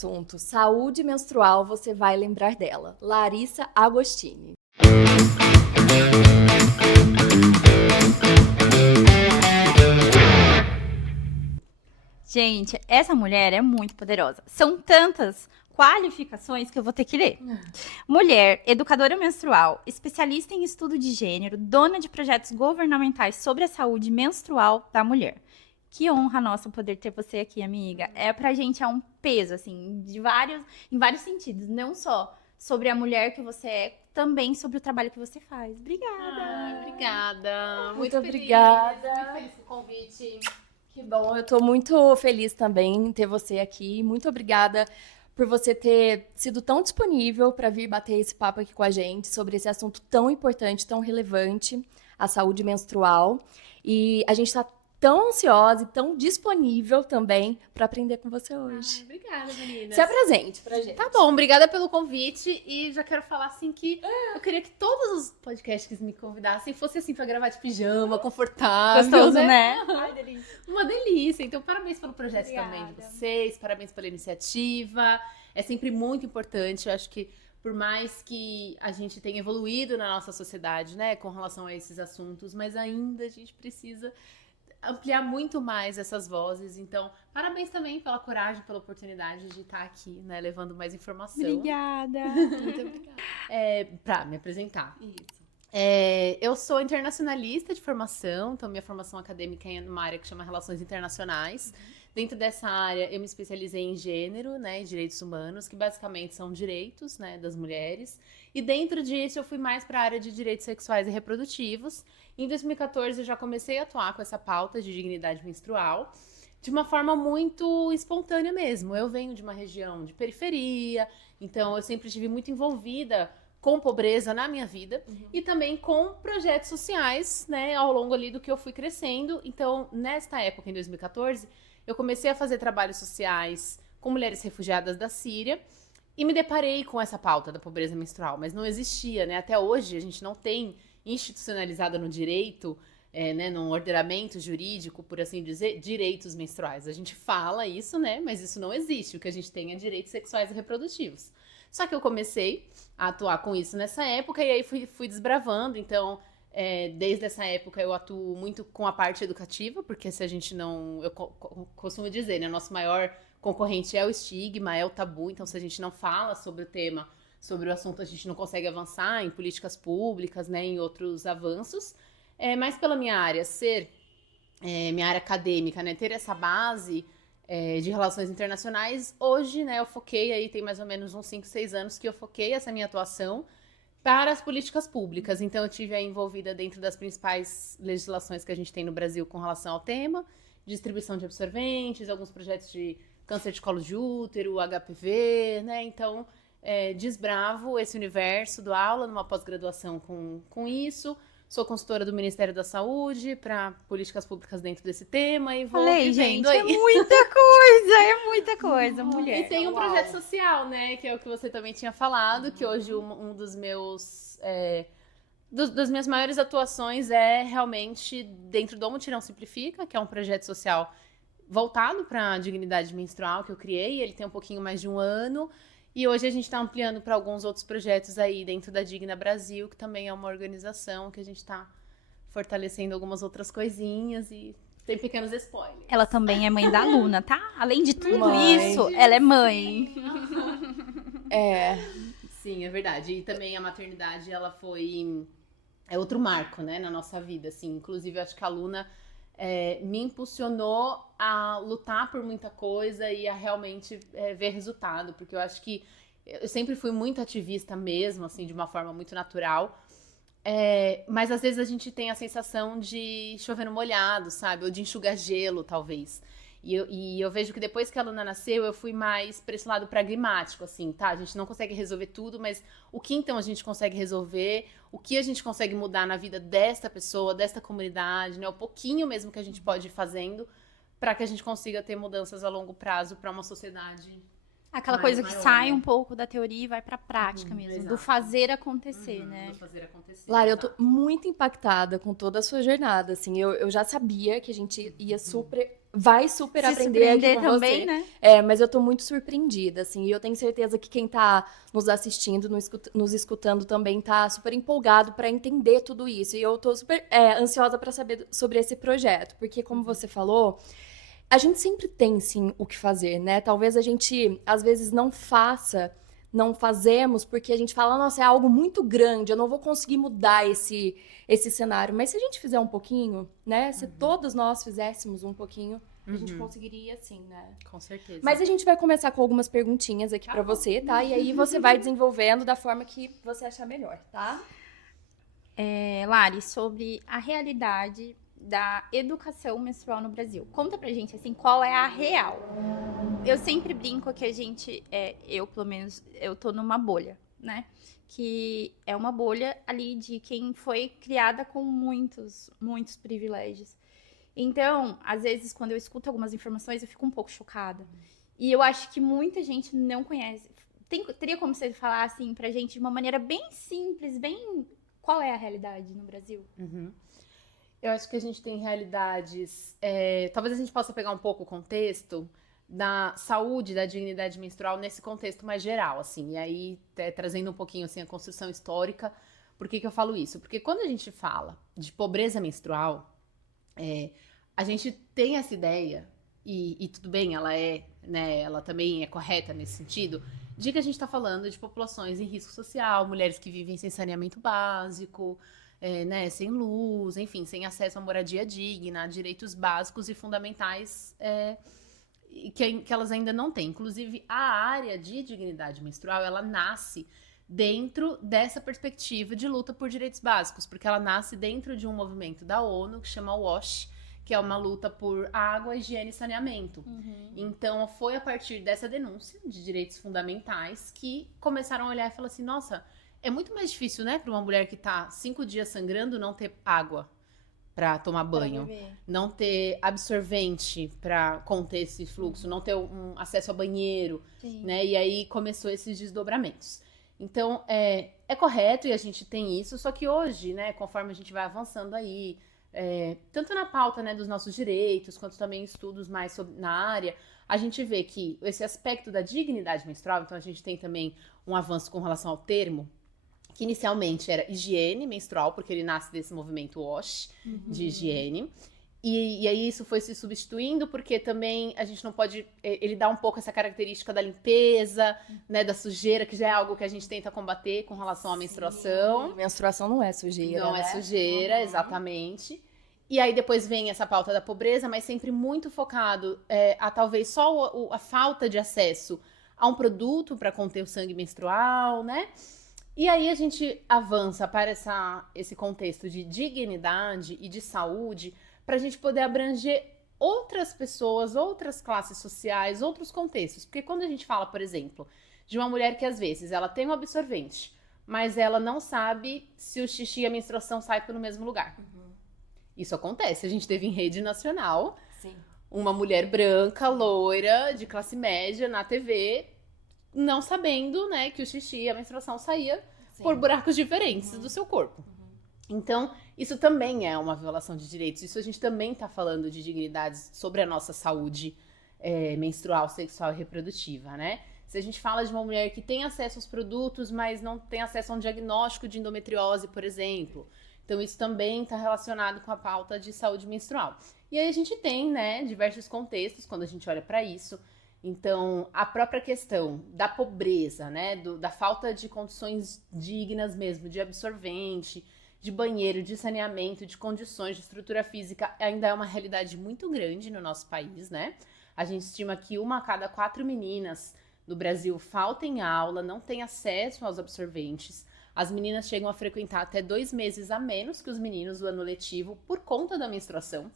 assunto saúde menstrual, você vai lembrar dela. Larissa Agostini. Gente, essa mulher é muito poderosa. São tantas qualificações que eu vou ter que ler. Mulher, educadora menstrual, especialista em estudo de gênero, dona de projetos governamentais sobre a saúde menstrual da mulher. Que honra nossa poder ter você aqui, amiga. Pra gente é um peso, assim, em vários sentidos. Não só sobre a mulher que você é, também sobre o trabalho que você faz. Obrigada. Obrigada. Muito obrigada. Muito feliz com o convite. Que bom, eu tô muito feliz também em ter você aqui. Muito obrigada por você ter sido tão disponível para vir bater esse papo aqui com a gente sobre esse assunto tão importante, tão relevante, a saúde menstrual. E a gente está tão ansiosa e tão disponível também para aprender com você hoje. Obrigada, meninas. Se apresente pra gente. Tá bom, obrigada pelo convite. E já quero falar assim que eu queria que todos os podcasts que me convidassem fossem assim pra gravar de pijama, confortável. Gostoso, né? Ai, delícia. Uma delícia. Então, parabéns pelo projeto também de Obrigada. vocês, parabéns pela iniciativa. É sempre muito importante. Eu acho que por mais que a gente tenha evoluído na nossa sociedade, né, com relação a esses assuntos, mas ainda a gente precisa ampliar muito mais essas vozes. Então, parabéns também pela coragem, pela oportunidade de estar aqui, né, levando mais informação. Obrigada. Muito obrigada. Pra me apresentar. Isso. Eu sou internacionalista de formação, então minha formação acadêmica é numa área que chama Relações Internacionais. Dentro dessa área, eu me especializei em gênero, né, e direitos humanos, que basicamente são direitos, né, das mulheres. E dentro disso, eu fui mais para a área de direitos sexuais e reprodutivos. Em 2014, eu já comecei a atuar com essa pauta de dignidade menstrual, de uma forma muito espontânea mesmo. Eu venho de uma região de periferia, então eu sempre estive muito envolvida com pobreza na minha vida e também com projetos sociais, né, ao longo ali do que eu fui crescendo. Então, nesta época, em 2014, eu comecei a fazer trabalhos sociais com mulheres refugiadas da Síria e me deparei com essa pauta da pobreza menstrual, mas não existia, né? Até hoje a gente não tem institucionalizada no direito, né, num ordenamento jurídico, por assim dizer, direitos menstruais. A gente fala isso, né, mas isso não existe. O que a gente tem é direitos sexuais e reprodutivos. Só que eu comecei a atuar com isso nessa época e aí fui desbravando. Então, desde essa época eu atuo muito com a parte educativa, porque se a gente não... Eu costumo dizer, né, nosso maior concorrente é o estigma, é o tabu. Então, se a gente não fala sobre o tema, sobre o assunto, a gente não consegue avançar em políticas públicas, né, em outros avanços. Mas pela minha área minha área acadêmica, né, ter essa base de relações internacionais, hoje, né, eu foquei aí, tem mais ou menos uns 5, 6 anos que eu foquei essa minha atuação para as políticas públicas. Então, eu estive aí envolvida dentro das principais legislações que a gente tem no Brasil com relação ao tema, distribuição de absorventes, alguns projetos de câncer de colo de útero, HPV, né, então desbravo esse universo, dou aula numa pós-graduação com isso. Sou consultora do Ministério da Saúde para políticas públicas dentro desse tema e vou Falei, vivendo gente, aí. é muita coisa, mulher. E tem um projeto social, né, que é o que você também tinha falado, que hoje um dos meus... das minhas maiores atuações é realmente dentro do Mutirão Simplifica, que é um projeto social voltado para a dignidade menstrual que eu criei. Ele tem um pouquinho mais de um ano. E hoje a gente está ampliando para alguns outros projetos aí dentro da Digna Brasil, que também é uma organização que a gente está fortalecendo algumas outras coisinhas e tem pequenos spoilers. Ela também é mãe da Luna, tá? Além de tudo Mãe. isso, ela é mãe. Sim, é verdade. E também a maternidade, ela foi... É outro marco, né, na nossa vida, assim. Inclusive, eu acho que a Luna me impulsionou a lutar por muita coisa e a realmente ver resultado, porque eu acho que eu sempre fui muito ativista mesmo, assim, de uma forma muito natural, mas às vezes a gente tem a sensação de chover no molhado, sabe, ou de enxugar gelo, talvez. E eu vejo que depois que a Luna nasceu, eu fui mais para esse lado pragmático, assim, tá? A gente não consegue resolver tudo, mas o que então a gente consegue resolver? O que a gente consegue mudar na vida desta pessoa, desta comunidade, né? O pouquinho mesmo que a gente pode ir fazendo para que a gente consiga ter mudanças a longo prazo para uma sociedade Aquela mais coisa que maior, sai né? um pouco da teoria e vai pra prática mesmo, do exato. fazer acontecer, né? Do fazer acontecer. Lara, eu tô exato. muito impactada com toda a sua jornada, assim, eu já sabia que a gente ia vai super Se aprender aqui surpreender com também, você. né? Mas eu tô muito surpreendida, assim, e eu tenho certeza que quem tá nos assistindo, nos escutando também tá super empolgado para entender tudo isso. E eu tô super ansiosa para saber sobre esse projeto, porque como você falou, a gente sempre tem sim o que fazer, né? Talvez a gente às vezes não fazemos porque a gente fala, nossa, é algo muito grande, eu não vou conseguir mudar esse cenário. Mas se a gente fizer um pouquinho, né? Se todos nós fizéssemos um pouquinho, a gente conseguiria sim, né? Com certeza. Mas a gente vai começar com algumas perguntinhas aqui Tá pra bom. você, tá? E aí você vai desenvolvendo da forma que você achar melhor, tá? Lari, sobre a realidade da educação menstrual no Brasil. Conta pra gente, assim, qual é a real. Eu sempre brinco que a gente, eu pelo menos, eu tô numa bolha, né? Que é uma bolha ali de quem foi criada com muitos, muitos privilégios. Então, às vezes, quando eu escuto algumas informações, eu fico um pouco chocada. E eu acho que muita gente não conhece. Teria como você falar, assim, pra gente de uma maneira bem simples, bem... Qual é a realidade no Brasil? Eu acho que a gente tem realidades. Talvez a gente possa pegar um pouco o contexto da saúde, da dignidade menstrual nesse contexto mais geral, assim. E aí, trazendo um pouquinho assim, a construção histórica. Por que eu falo isso? Porque quando a gente fala de pobreza menstrual, a gente tem essa ideia, e tudo bem, né, ela também é correta nesse sentido, de que a gente está falando de populações em risco social, mulheres que vivem sem saneamento básico, né, sem luz, enfim, sem acesso à moradia digna, a direitos básicos e fundamentais que elas ainda não têm. Inclusive, a área de dignidade menstrual, ela nasce dentro dessa perspectiva de luta por direitos básicos, porque ela nasce dentro de um movimento da ONU que chama WASH, que é uma luta por água, higiene e saneamento. Então, foi a partir dessa denúncia de direitos fundamentais que começaram a olhar e falar assim, nossa, é muito mais difícil, né, para uma mulher que tá 5 dias sangrando não ter água para tomar banho, não ter absorvente para conter esse fluxo, não ter um acesso ao banheiro, né? E aí começou esses desdobramentos. Então, é correto e a gente tem isso, só que hoje, né, conforme a gente vai avançando aí, tanto na pauta, né, dos nossos direitos, quanto também estudos mais na área, a gente vê que esse aspecto da dignidade menstrual, então a gente tem também um avanço com relação ao termo, que inicialmente era higiene menstrual, porque ele nasce desse movimento WASH, de higiene. E aí isso foi se substituindo, porque também a gente não pode... Ele dá um pouco essa característica da limpeza, né, da sujeira, que já é algo que a gente tenta combater com relação à menstruação. Menstruação não é sujeira, Não né? é sujeira, exatamente. E aí depois vem essa pauta da pobreza, mas sempre muito focado a talvez só a falta de acesso a um produto para conter o sangue menstrual, né? E aí a gente avança para esse contexto de dignidade e de saúde para a gente poder abranger outras pessoas, outras classes sociais, outros contextos. Porque quando a gente fala, por exemplo, de uma mulher que às vezes ela tem um absorvente, mas ela não sabe se o xixi e a menstruação saem pelo mesmo lugar. Isso acontece. A gente teve em rede nacional uma mulher branca, loira, de classe média na TV, não sabendo, né, que o xixi e a menstruação saía por buracos diferentes do seu corpo. Então, isso também é uma violação de direitos. Isso a gente também está falando de dignidades sobre a nossa saúde menstrual, sexual e reprodutiva, né? Se a gente fala de uma mulher que tem acesso aos produtos, mas não tem acesso a um diagnóstico de endometriose, por exemplo. Então, isso também está relacionado com a pauta de saúde menstrual. E aí a gente tem, né, diversos contextos quando a gente olha para isso. Então, a própria questão da pobreza, né, da falta de condições dignas mesmo, de absorvente, de banheiro, de saneamento, de condições, de estrutura física, ainda é uma realidade muito grande no nosso país, né? A gente estima que 1 a cada 4 meninas no Brasil falta em aula, não tem acesso aos absorventes. As meninas chegam a frequentar até 2 meses a menos que os meninos do ano letivo por conta da menstruação.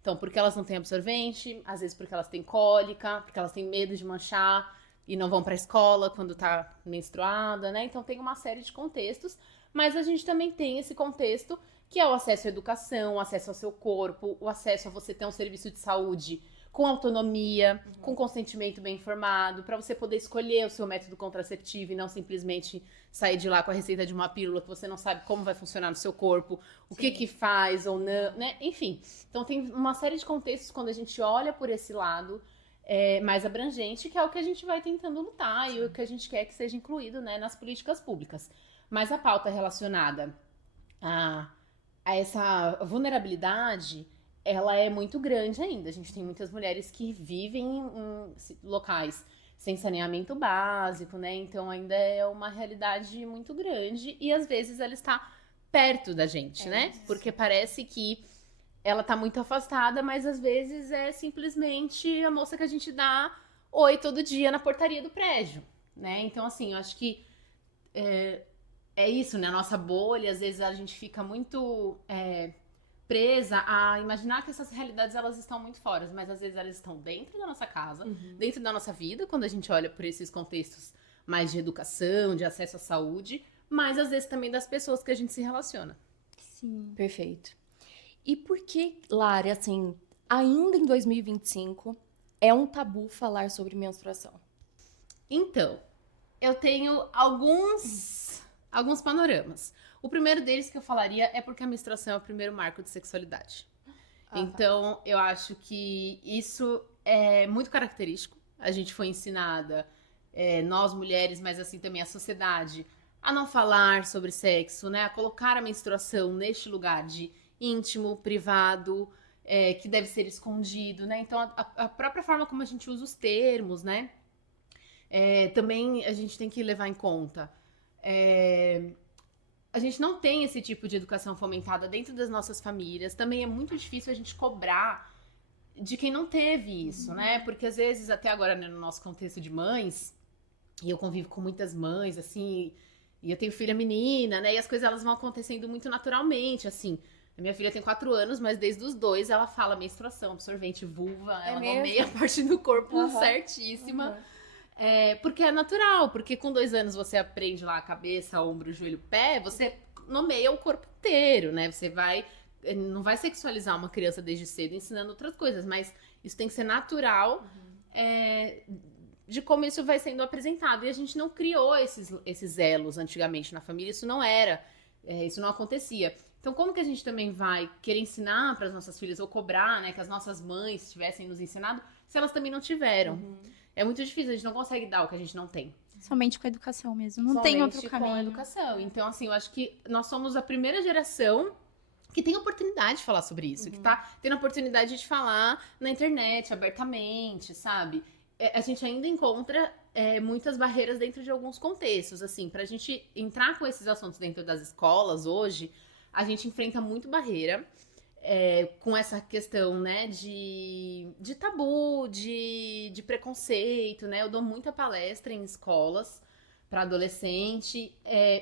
Então, porque elas não têm absorvente, às vezes porque elas têm cólica, porque elas têm medo de manchar e não vão para a escola quando tá menstruada, né? Então, tem uma série de contextos, mas a gente também tem esse contexto que é o acesso à educação, o acesso ao seu corpo, o acesso a você ter um serviço de saúde com autonomia, com consentimento bem informado, para você poder escolher o seu método contraceptivo e não simplesmente sair de lá com a receita de uma pílula que você não sabe como vai funcionar no seu corpo, o que faz ou não, né? Enfim, então tem uma série de contextos quando a gente olha por esse lado mais abrangente, que é o que a gente vai tentando lutar e o que a gente quer que seja incluído, né, nas políticas públicas. Mas a pauta relacionada a essa vulnerabilidade, ela é muito grande ainda. A gente tem muitas mulheres que vivem em locais sem saneamento básico, né? Então ainda é uma realidade muito grande e às vezes ela está perto da gente, né? Isso. Porque parece que ela tá muito afastada, mas às vezes é simplesmente a moça que a gente dá oi todo dia na portaria do prédio, né? Então assim, eu acho que é isso, né? A nossa bolha, às vezes a gente fica muito presa a imaginar que essas realidades elas estão muito fora, mas às vezes elas estão dentro da nossa casa, dentro da nossa vida, quando a gente olha por esses contextos mais de educação, de acesso à saúde, mas às vezes também das pessoas que a gente se relaciona. Sim. Perfeito. E por que, Lari, assim, ainda em 2025, é um tabu falar sobre menstruação? Então, eu tenho alguns panoramas. O primeiro deles que eu falaria é porque a menstruação é o primeiro marco de sexualidade. Então, eu acho que isso é muito característico. A gente foi ensinada, nós mulheres, mas assim também a sociedade, a não falar sobre sexo, né? A colocar a menstruação neste lugar de íntimo, privado, que deve ser escondido, né? Então, a própria forma como a gente usa os termos, né? Também a gente tem que levar em conta. A gente não tem esse tipo de educação fomentada dentro das nossas famílias. Também é muito difícil a gente cobrar de quem não teve isso, né? Porque às vezes, até agora, né, no nosso contexto de mães, e eu convivo com muitas mães, assim, e eu tenho filha menina, né? E as coisas elas vão acontecendo muito naturalmente, assim. A minha filha tem 4 anos, mas desde os 2 ela fala menstruação, absorvente, vulva, ela nomeia a parte do corpo certíssima. Porque é natural, porque com 2 anos você aprende lá a cabeça, ombro, joelho, pé, você nomeia o corpo inteiro, né? Você não vai sexualizar uma criança desde cedo ensinando outras coisas, mas isso tem que ser natural de como isso vai sendo apresentado. E a gente não criou esses elos antigamente na família, isso não era, isso não acontecia. Então, como que a gente também vai querer ensinar para as nossas filhas ou cobrar, né, que as nossas mães tivessem nos ensinado, se elas também não tiveram? É muito difícil, a gente não consegue dar o que a gente não tem. Somente com a educação mesmo, não tem outro caminho. Com a educação. Então, assim, eu acho que nós somos a primeira geração que tem oportunidade de falar sobre isso, que tá tendo a oportunidade de falar na internet, abertamente, sabe? A gente ainda encontra muitas barreiras dentro de alguns contextos, assim, pra gente entrar com esses assuntos dentro das escolas hoje, a gente enfrenta muito barreira. Com essa questão, né, de tabu, de preconceito, né? Eu dou muita palestra em escolas para adolescente.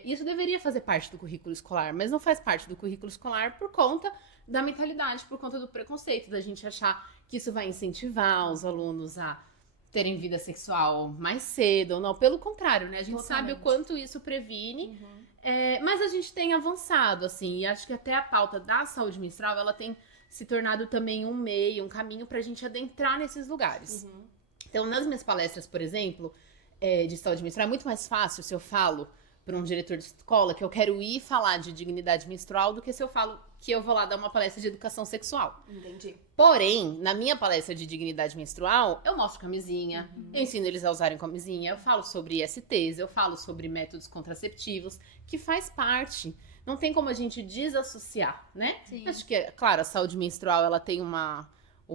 Isso deveria fazer parte do currículo escolar, mas não faz parte do currículo escolar por conta da mentalidade, por conta do preconceito, da gente achar que isso vai incentivar os alunos a terem vida sexual mais cedo ou não. Pelo contrário, né? A gente sabe o quanto isso previne. Mas a gente tem avançado, assim, e acho que até a pauta da saúde menstrual, ela tem se tornado também um meio, um caminho pra gente adentrar nesses lugares. Então, nas minhas palestras, por exemplo, de saúde menstrual, é muito mais fácil se eu falo para um diretor de escola que eu quero ir falar de dignidade menstrual do que se eu falo que eu vou lá dar uma palestra de educação sexual. Entendi. Porém, na minha palestra de dignidade menstrual, eu mostro camisinha, eu ensino eles a usarem camisinha, eu falo sobre ISTs, eu falo sobre métodos contraceptivos, que faz parte. Não tem como a gente desassociar, né? Sim. Acho que, claro, a saúde menstrual, ela tem uma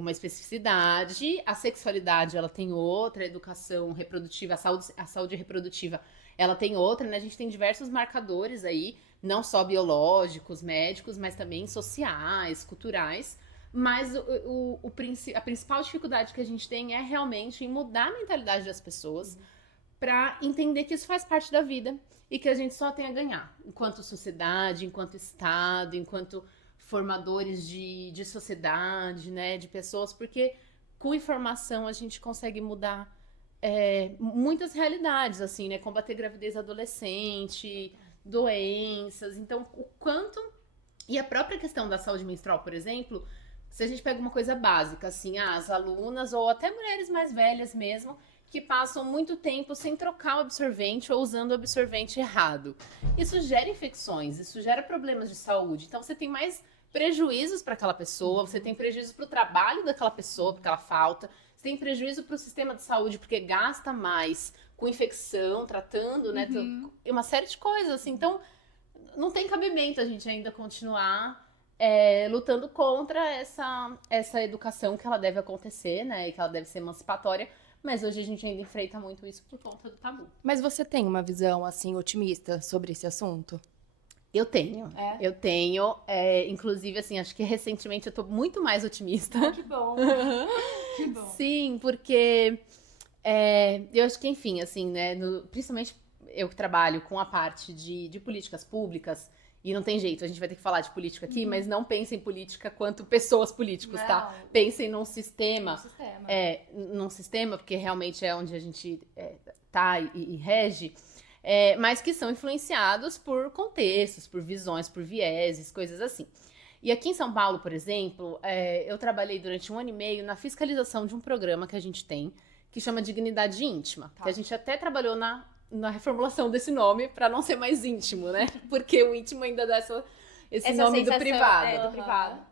especificidade, a sexualidade, ela tem outra, a educação reprodutiva, a saúde reprodutiva, ela tem outra, né? A gente tem diversos marcadores aí, não só biológicos, médicos, mas também sociais, culturais. Mas a principal dificuldade que a gente tem é realmente em mudar a mentalidade das pessoas para entender que isso faz parte da vida e que a gente só tem a ganhar, enquanto sociedade, enquanto Estado, enquanto formadores de sociedade, né, de pessoas, porque com informação a gente consegue mudar muitas realidades, assim, né, combater gravidez adolescente, doenças, então o quanto... E a própria questão da saúde menstrual, por exemplo, se a gente pega uma coisa básica, assim, as alunas ou até mulheres mais velhas mesmo, que passam muito tempo sem trocar o absorvente ou usando o absorvente errado. Isso gera infecções, isso gera problemas de saúde. Então, você tem mais prejuízos para aquela pessoa, você tem prejuízo para o trabalho daquela pessoa, porque ela falta, você tem prejuízo para o sistema de saúde, porque gasta mais com infecção, tratando, né? Uma série de coisas, assim. Então, não tem cabimento a gente ainda continuar lutando contra essa educação que ela deve acontecer, né? E que ela deve ser emancipatória. Mas hoje a gente ainda enfrenta muito isso por conta do tabu. Mas você tem uma visão, assim, otimista sobre esse assunto? Eu tenho. É? Eu tenho. Inclusive, assim, acho que recentemente eu tô muito mais otimista. Que bom. Que bom. Sim, porque eu acho que, enfim, assim, né? Principalmente eu que trabalho com a parte de políticas públicas, e não tem jeito, a gente vai ter que falar de política aqui, mas não pensem em política quanto pessoas políticos, tá? Pensem num sistema. Num sistema, porque realmente é onde a gente tá e rege, mas que são influenciados por contextos, por visões, por vieses, coisas assim. E aqui em São Paulo, por exemplo, eu trabalhei durante 1 ano e meio na fiscalização de um programa que a gente tem, que chama Dignidade Íntima, que a gente até trabalhou na reformulação desse nome para não ser mais íntimo, né? Porque o íntimo ainda dá esse nome do privado.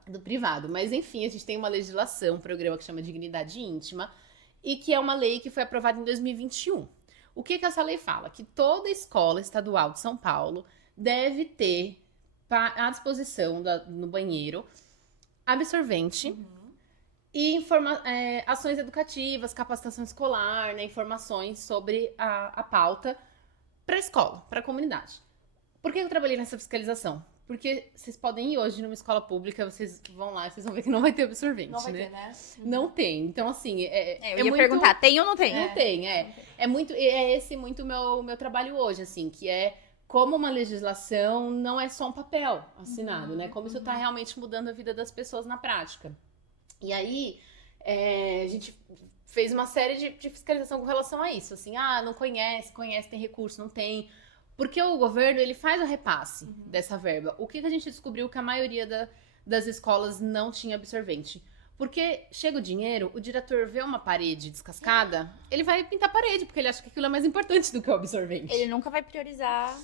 Do privado. Mas, enfim, a gente tem uma legislação, um programa que chama Dignidade Íntima, e que é uma lei que foi aprovada em 2021. O que essa lei fala? Que toda escola estadual de São Paulo deve ter à disposição no banheiro absorvente e ações educativas, capacitação escolar, né, informações sobre a pauta para a escola, para a comunidade. Por que eu trabalhei nessa fiscalização? Porque vocês podem ir hoje numa escola pública, vocês vão lá e vocês vão ver que não vai ter absorvente, Não vai né? ter, né? Não tem. Então, assim, eu ia perguntar, tem ou não tem? Não tem, esse muito o meu trabalho hoje, assim, que é como uma legislação não é só um papel assinado, né? Como isso está realmente mudando a vida das pessoas na prática. E aí, a gente fez uma série de fiscalização com relação a isso, assim, não conhece, tem recurso, não tem. Porque o governo, ele faz o repasse dessa verba. O que a gente descobriu que a maioria das escolas não tinha absorvente? Porque chega o dinheiro, o diretor vê uma parede descascada, ele vai pintar a parede, porque ele acha que aquilo é mais importante do que o absorvente. Ele nunca vai priorizar.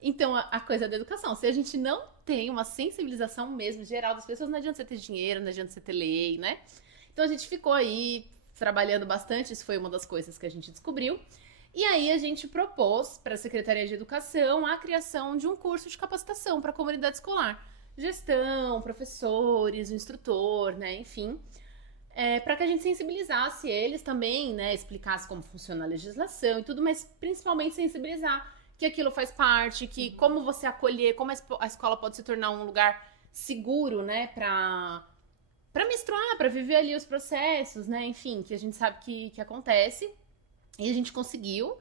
Então, a coisa da educação, se a gente não tem uma sensibilização mesmo geral das pessoas, não adianta você ter dinheiro, não adianta você ter lei, né? Então, a gente ficou aí trabalhando bastante, isso foi uma das coisas que a gente descobriu. E aí, a gente propôs para a Secretaria de Educação a criação de um curso de capacitação para a comunidade escolar. Gestão, professores, o instrutor, né, enfim, para que a gente sensibilizasse eles também, né, explicasse como funciona a legislação e tudo, mas principalmente sensibilizar que aquilo faz parte, que como você acolher, como a escola pode se tornar um lugar seguro, né, para menstruar, para viver ali os processos, né, enfim, que a gente sabe que acontece. E a gente conseguiu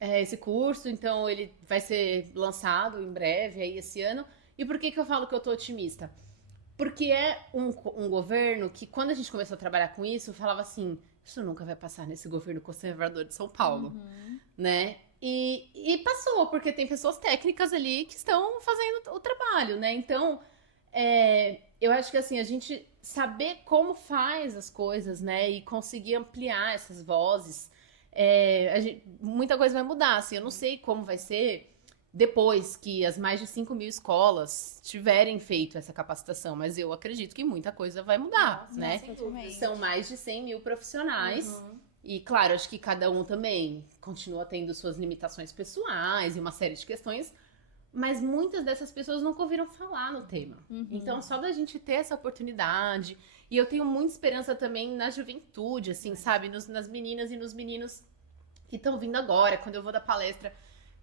esse curso, então ele vai ser lançado em breve, aí esse ano. E por que eu falo que eu tô otimista? Porque é um governo que, quando a gente começou a trabalhar com isso, falava assim, isso nunca vai passar nesse governo conservador de São Paulo, né? E passou, porque tem pessoas técnicas ali que estão fazendo o trabalho, né? Então, eu acho que assim, a gente saber como faz as coisas, né? E conseguir ampliar essas vozes, muita coisa vai mudar, assim. Eu não sei como vai ser depois que as mais de 5.000 escolas tiverem feito essa capacitação, mas eu acredito que muita coisa vai mudar, né? São mais de 100.000 profissionais. E, claro, acho que cada um também continua tendo suas limitações pessoais e uma série de questões, mas muitas dessas pessoas nunca ouviram falar no tema. Então, só da gente ter essa oportunidade, e eu tenho muita esperança também na juventude, assim, sabe? Nas meninas e nos meninos que estão vindo agora, quando eu vou dar palestra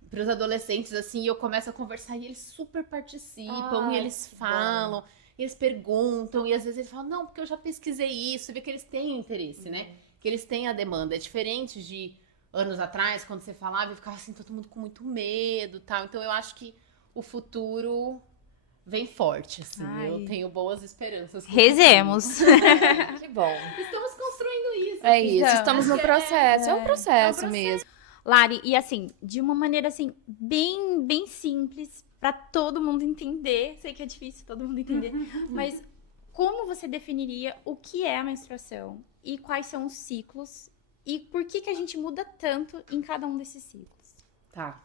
para os adolescentes, assim, e eu começo a conversar e eles super participam, e eles falam, e eles perguntam, e às vezes eles falam, não, porque eu já pesquisei isso, e vê que eles têm interesse, né? Que eles têm a demanda. É diferente de anos atrás, quando você falava e ficava assim, todo mundo com muito medo e tal. Então eu acho que o futuro vem forte, assim. Eu tenho boas esperanças. Rezemos. Que bom. Estamos construindo isso. É isso, estamos no processo. É um processo mesmo. Lari, e assim, de uma maneira assim, bem, bem simples, pra todo mundo entender. Sei que é difícil todo mundo entender, mas como você definiria o que é a menstruação e quais são os ciclos e por que a gente muda tanto em cada um desses ciclos? Tá.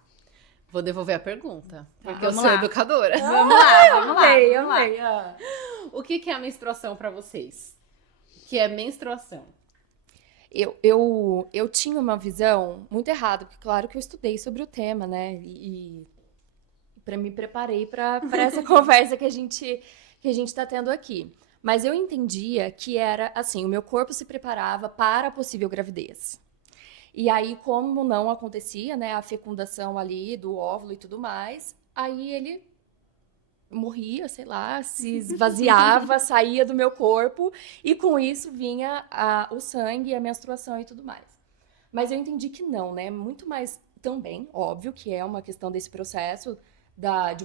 Vou devolver a pergunta, porque eu vamos sou lá. educadora. Vamos lá. Amei. O que é a menstruação pra vocês? O que é menstruação? Eu tinha uma visão muito errada, porque claro que eu estudei sobre o tema, né? E me preparei para essa conversa que a gente está tendo aqui. Mas eu entendia que era assim, o meu corpo se preparava para a possível gravidez. E aí, como não acontecia, né, a fecundação ali do óvulo e tudo mais, aí ele morria, sei lá, se esvaziava, saía do meu corpo, e com isso vinha o sangue, a menstruação e tudo mais. Mas eu entendi que não, né? Muito mais também, óbvio, que é uma questão desse processo de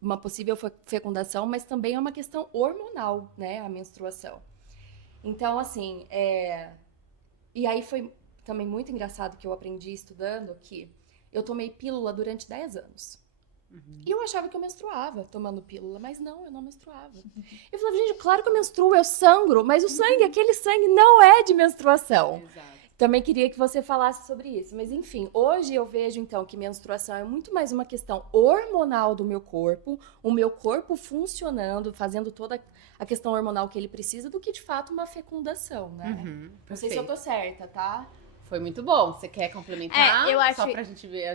uma possível fecundação, mas também é uma questão hormonal, né? A menstruação. Então, assim, e aí foi também muito engraçado que eu aprendi estudando que eu tomei pílula durante 10 anos. E eu achava que eu menstruava tomando pílula, mas não, eu não menstruava. Eu falava, gente, claro que eu menstruo, eu sangro, mas o sangue, aquele sangue não é de menstruação. Exato. Também queria que você falasse sobre isso. Mas, enfim, hoje eu vejo, então, que menstruação é muito mais uma questão hormonal do meu corpo, o meu corpo funcionando, fazendo toda a questão hormonal que ele precisa, do que, de fato, uma fecundação, né? Não sei se eu tô certa, tá? Foi muito bom. Você quer complementar? Eu acho... Só pra gente ver a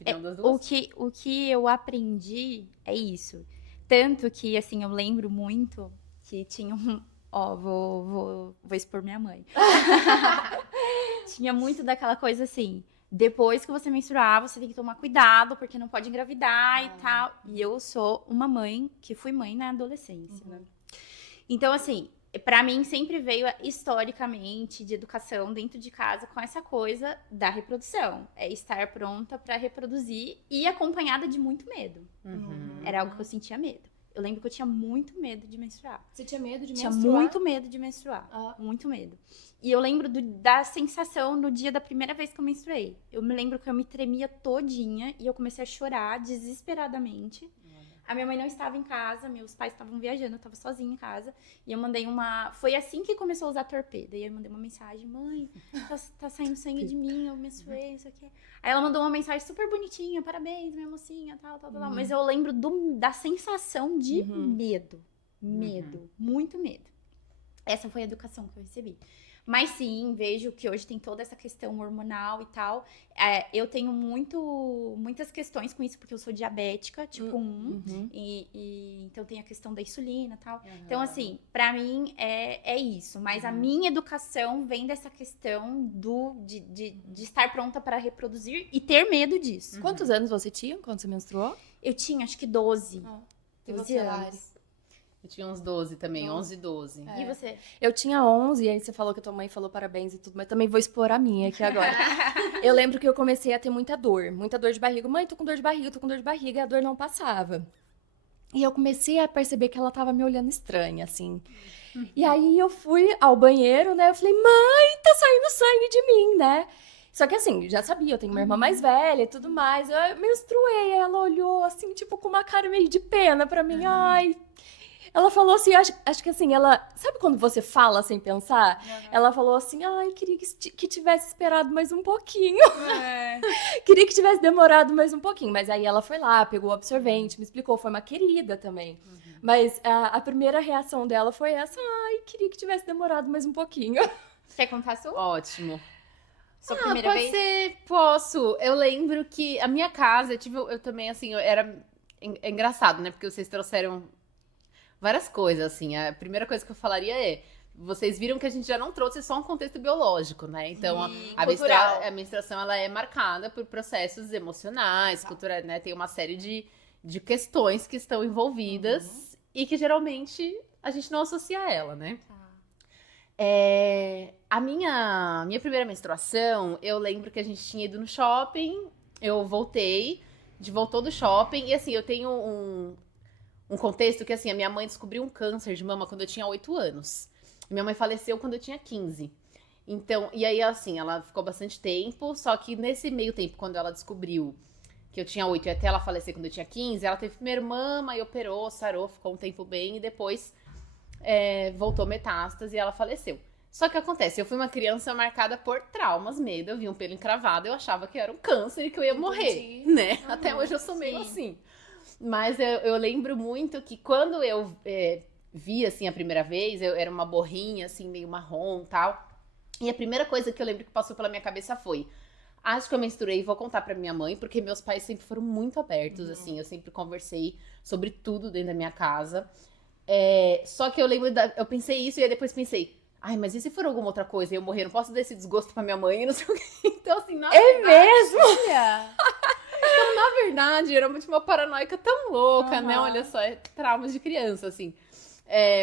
opinião das duas? O que eu aprendi é isso. Tanto que, assim, eu lembro muito que tinha um... Ó, vou expor minha mãe. Tinha muito daquela coisa assim, depois que você menstruar, você tem que tomar cuidado, porque não pode engravidar e tal. E eu sou uma mãe que fui mãe na adolescência, né? Então, assim, pra mim sempre veio historicamente de educação dentro de casa com essa coisa da reprodução. É estar pronta pra reproduzir e acompanhada de muito medo. Era algo que eu sentia medo. Eu lembro que eu tinha muito medo de menstruar. Você tinha medo de Tinha menstruar? muito medo de menstruar. Muito medo. E eu lembro da sensação no dia da primeira vez que eu menstruei. Eu me lembro que eu me tremia todinha e eu comecei a chorar desesperadamente. A minha mãe não estava em casa, meus pais estavam viajando, eu estava sozinha em casa. E eu mandei Foi assim que começou a usar torpeda. E aí eu mandei uma mensagem: mãe, tá saindo sangue de mim, eu menstruei, isso aqui. Aí ela mandou uma mensagem super bonitinha: parabéns, minha mocinha, tal. Mas eu lembro da sensação de medo. Medo, muito medo. Essa foi a educação que eu recebi. Mas sim, vejo que hoje tem toda essa questão hormonal e tal. Eu tenho muitas questões com isso, porque eu sou diabética, tipo 1. Então tem a questão da insulina e tal. Então, assim, pra mim é isso. Mas a minha educação vem dessa questão de estar pronta para reproduzir e ter medo disso. Quantos anos você tinha quando você menstruou? Eu tinha, acho que 12. E 12 você, anos. Lari? Eu tinha uns 12 também, 11 e 12. E você? Eu tinha 11, e aí você falou que a tua mãe falou parabéns e tudo, mas também vou expor a minha aqui agora. Eu lembro que eu comecei a ter muita dor de barriga. Mãe, tô com dor de barriga, e a dor não passava. E eu comecei a perceber que ela tava me olhando estranha, assim. E aí eu fui ao banheiro, né, eu falei, mãe, tá saindo sangue de mim, né? Só que assim, já sabia, eu tenho uma irmã mais velha e tudo mais, eu menstruei, aí ela olhou assim, tipo, com uma cara meio de pena pra mim, ai... Ela falou assim, acho que assim, ela... Sabe quando você fala sem pensar? Ela falou assim, ai, queria que tivesse esperado mais um pouquinho. Queria que tivesse demorado mais um pouquinho. Mas aí ela foi lá, pegou o absorvente, me explicou, foi uma querida também. Mas a primeira reação dela foi essa, ai, queria que tivesse demorado mais um pouquinho. Quer contar a sua? Ótimo. Sua primeira pode vez? ser, posso. Eu lembro que a minha casa, eu também, assim, é engraçado, né? Porque vocês trouxeram várias coisas, assim. A primeira coisa que eu falaria é, vocês viram que a gente já não trouxe só um contexto biológico, né? Então, a menstruação, ela é marcada por processos emocionais, culturais, né? Tem uma série de questões que estão envolvidas e que, geralmente, a gente não associa a ela, né? A minha primeira menstruação, eu lembro que a gente tinha ido no shopping, eu voltou do shopping, e assim, eu tenho um contexto que, assim, a minha mãe descobriu um câncer de mama quando eu tinha 8 anos. Minha mãe faleceu quando eu tinha 15. Então, e aí, assim, ela ficou bastante tempo, só que nesse meio tempo, quando ela descobriu que eu tinha 8 e até ela falecer quando eu tinha 15, ela teve primeiro mama e operou, sarou, ficou um tempo bem, e depois voltou metástase e ela faleceu. Só que acontece, eu fui uma criança marcada por traumas, medo, eu vi um pelo encravado, eu achava que era um câncer e que eu ia morrer, né? Até hoje eu sou meio assim. Mas eu lembro muito que quando eu vi, assim, a primeira vez, eu era uma borrinha, assim, meio marrom e tal. E a primeira coisa que eu lembro que passou pela minha cabeça foi: acho que eu menstruei e vou contar pra minha mãe, porque meus pais sempre foram muito abertos, assim, eu sempre conversei sobre tudo dentro da minha casa. Só que eu lembro, eu pensei isso e aí depois pensei, ai, mas e se for alguma outra coisa e eu morrer? Não posso dar esse desgosto pra minha mãe e não sei o quê. Então, assim, na verdade, mesmo? então, na verdade, era uma paranoica tão louca, né? Olha só, traumas de criança, assim.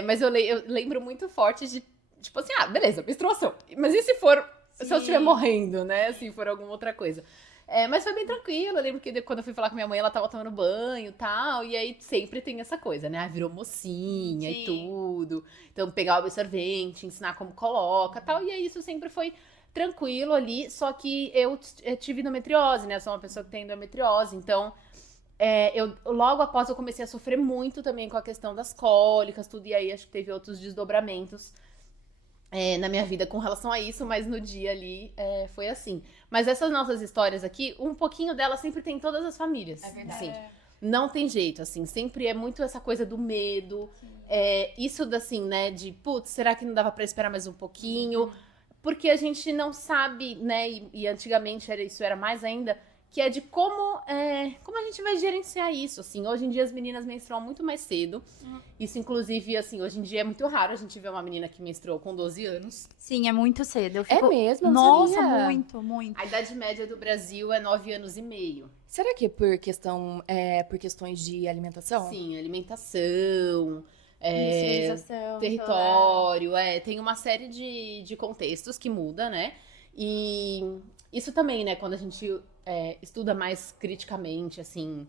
Mas eu lembro muito forte de, tipo assim, beleza, menstruação. Mas e se for, se eu estiver morrendo, né? Se for alguma outra coisa. Mas foi bem tranquilo. Eu lembro que quando eu fui falar com minha mãe, ela tava tomando banho e tal. E aí sempre tem essa coisa, né? Virou mocinha e tudo. Então pegar o absorvente, ensinar como coloca e tal. E aí isso sempre foi tranquilo ali. Só que eu tive endometriose, né? Eu sou uma pessoa que tem endometriose. Então, logo após eu comecei a sofrer muito também com a questão das cólicas, tudo. E aí acho que teve outros desdobramentos na minha vida com relação a isso, mas no dia ali foi assim. Mas essas nossas histórias aqui, um pouquinho delas sempre tem em todas as famílias. É verdade. Assim. Não tem jeito, assim, sempre é muito essa coisa do medo, isso assim, né, de, putz, será que não dava pra esperar mais um pouquinho? Porque a gente não sabe, né, e antigamente isso era mais ainda, que é de como a gente vai gerenciar isso, assim. Hoje em dia as meninas menstruam muito mais cedo. Isso, inclusive, assim, hoje em dia é muito raro a gente ver uma menina que menstruou com 12 anos. Sim, é muito cedo. Eu fico... mesmo? Eu não Nossa, sabia. muito, muito. A idade média do Brasil é 9 anos e meio. Será que é por questões de alimentação? Sim, alimentação, Industrialização, território, tem uma série de contextos que muda, né? E isso também, né, quando a gente estuda mais criticamente, assim,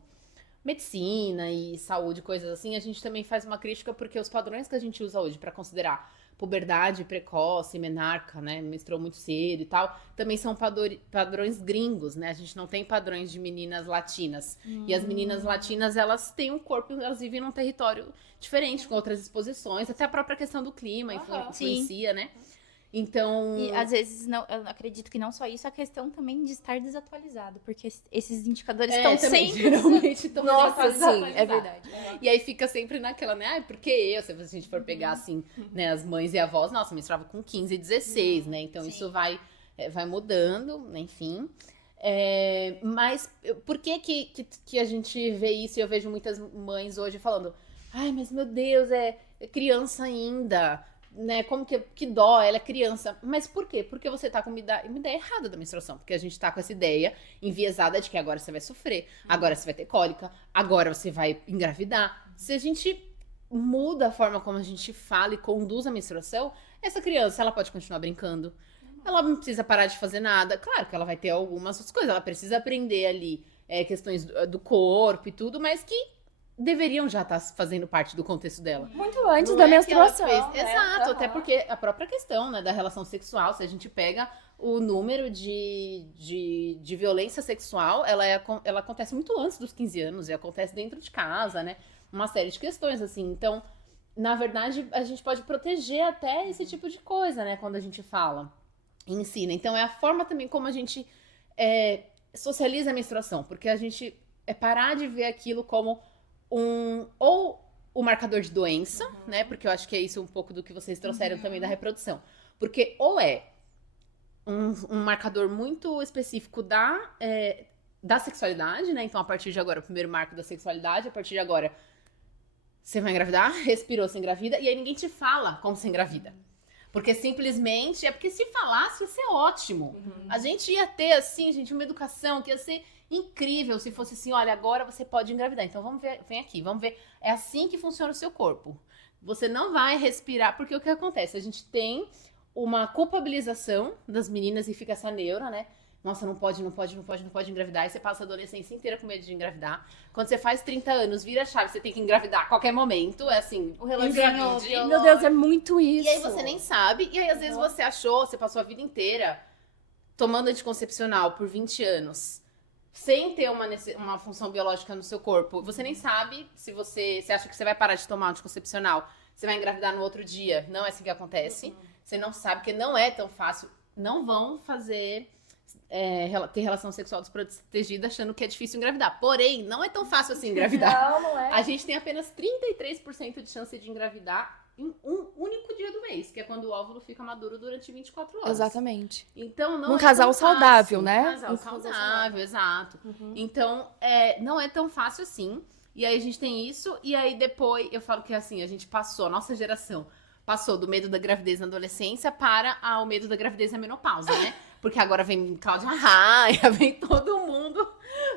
medicina e saúde, coisas assim, a gente também faz uma crítica porque os padrões que a gente usa hoje para considerar puberdade precoce, menarca, né, menstruou muito cedo e tal, também são padrões gringos, né? A gente não tem padrões de meninas latinas. E as meninas latinas, elas têm um corpo, elas vivem num território diferente, com outras exposições, até a própria questão do clima influencia, né? Então... E às vezes, eu acredito que não só isso, a questão também de estar desatualizado, porque esses indicadores estão também, sempre... geralmente estão Nossa, sim, desatualizados. é verdade. E aí fica sempre naquela, né? Porque se a gente for pegar, assim, né, as mães e avós, nossa, menstruava com 15 e 16, né? Então isso vai mudando, enfim. Mas por que a gente vê isso e eu vejo muitas mães hoje falando, ai, mas meu Deus, é criança ainda, né? Como que dó, ela é criança. Mas por quê? Porque você tá com uma ideia errada da menstruação. Porque a gente tá com essa ideia enviesada de que agora você vai sofrer, agora você vai ter cólica, agora você vai engravidar. Se a gente muda a forma como a gente fala e conduz a menstruação, essa criança, ela pode continuar brincando. Ela não precisa parar de fazer nada. Claro que ela vai ter algumas outras coisas. Ela precisa aprender ali questões do corpo e tudo, mas que deveriam já estar fazendo parte do contexto dela. Muito antes Não da é que ela menstruação. fez- né? Exato, até porque a própria questão, né, da relação sexual, se a gente pega o número de violência sexual, ela acontece muito antes dos 15 anos, e acontece dentro de casa, né? Uma série de questões, assim. Então, na verdade, a gente pode proteger até esse tipo de coisa, né, quando a gente fala e ensina. Então, é a forma também como a gente socializa a menstruação, porque a gente parar de ver aquilo como ou o marcador de doença, né? Porque eu acho que é isso um pouco do que vocês trouxeram também da reprodução. Porque ou é um marcador muito específico da sexualidade, né? Então, a partir de agora, o primeiro marco da sexualidade, a partir de agora, você vai engravidar, respirou, você engravida, e aí ninguém te fala como você engravida. Porque simplesmente, porque se falasse, ia ser ótimo. A gente ia ter, assim, gente, uma educação que ia ser incrível se fosse assim, olha, agora você pode engravidar. Então vamos ver, vem aqui, vamos ver. É assim que funciona o seu corpo. Você não vai respirar, porque o que acontece? A gente tem uma culpabilização das meninas e fica essa neura, né? Nossa, não pode engravidar. E você passa a adolescência inteira com medo de engravidar. Quando você faz 30 anos, vira a chave, você tem que engravidar a qualquer momento. É assim, O reloginho engravide. biológico. Meu Deus, é muito isso. E aí você nem sabe. E aí, às vezes, você achou, você passou a vida inteira tomando anticoncepcional por 20 anos, sem ter uma função biológica no seu corpo. Você nem sabe se você acha que você vai parar de tomar anticoncepcional. você vai engravidar no outro dia. Não é assim que acontece. Você não sabe, porque não é tão fácil. Não vão fazer... ter relação sexual desprotegida achando que é difícil engravidar. Porém, não é tão fácil assim engravidar. Não é. A gente tem apenas 33% de chance de engravidar em um único dia do mês, que é quando o óvulo fica maduro durante 24 horas. Exatamente. Então, não Num é casal tão saudável, fácil. né? Casal Um casal saudável, exato. Então, não é tão fácil assim. E aí a gente tem isso, e aí depois, eu falo que assim, a gente passou, a nossa geração passou do medo da gravidez na adolescência para o medo da gravidez na menopausa, né? Porque agora vem Cláudia Raia, vem todo mundo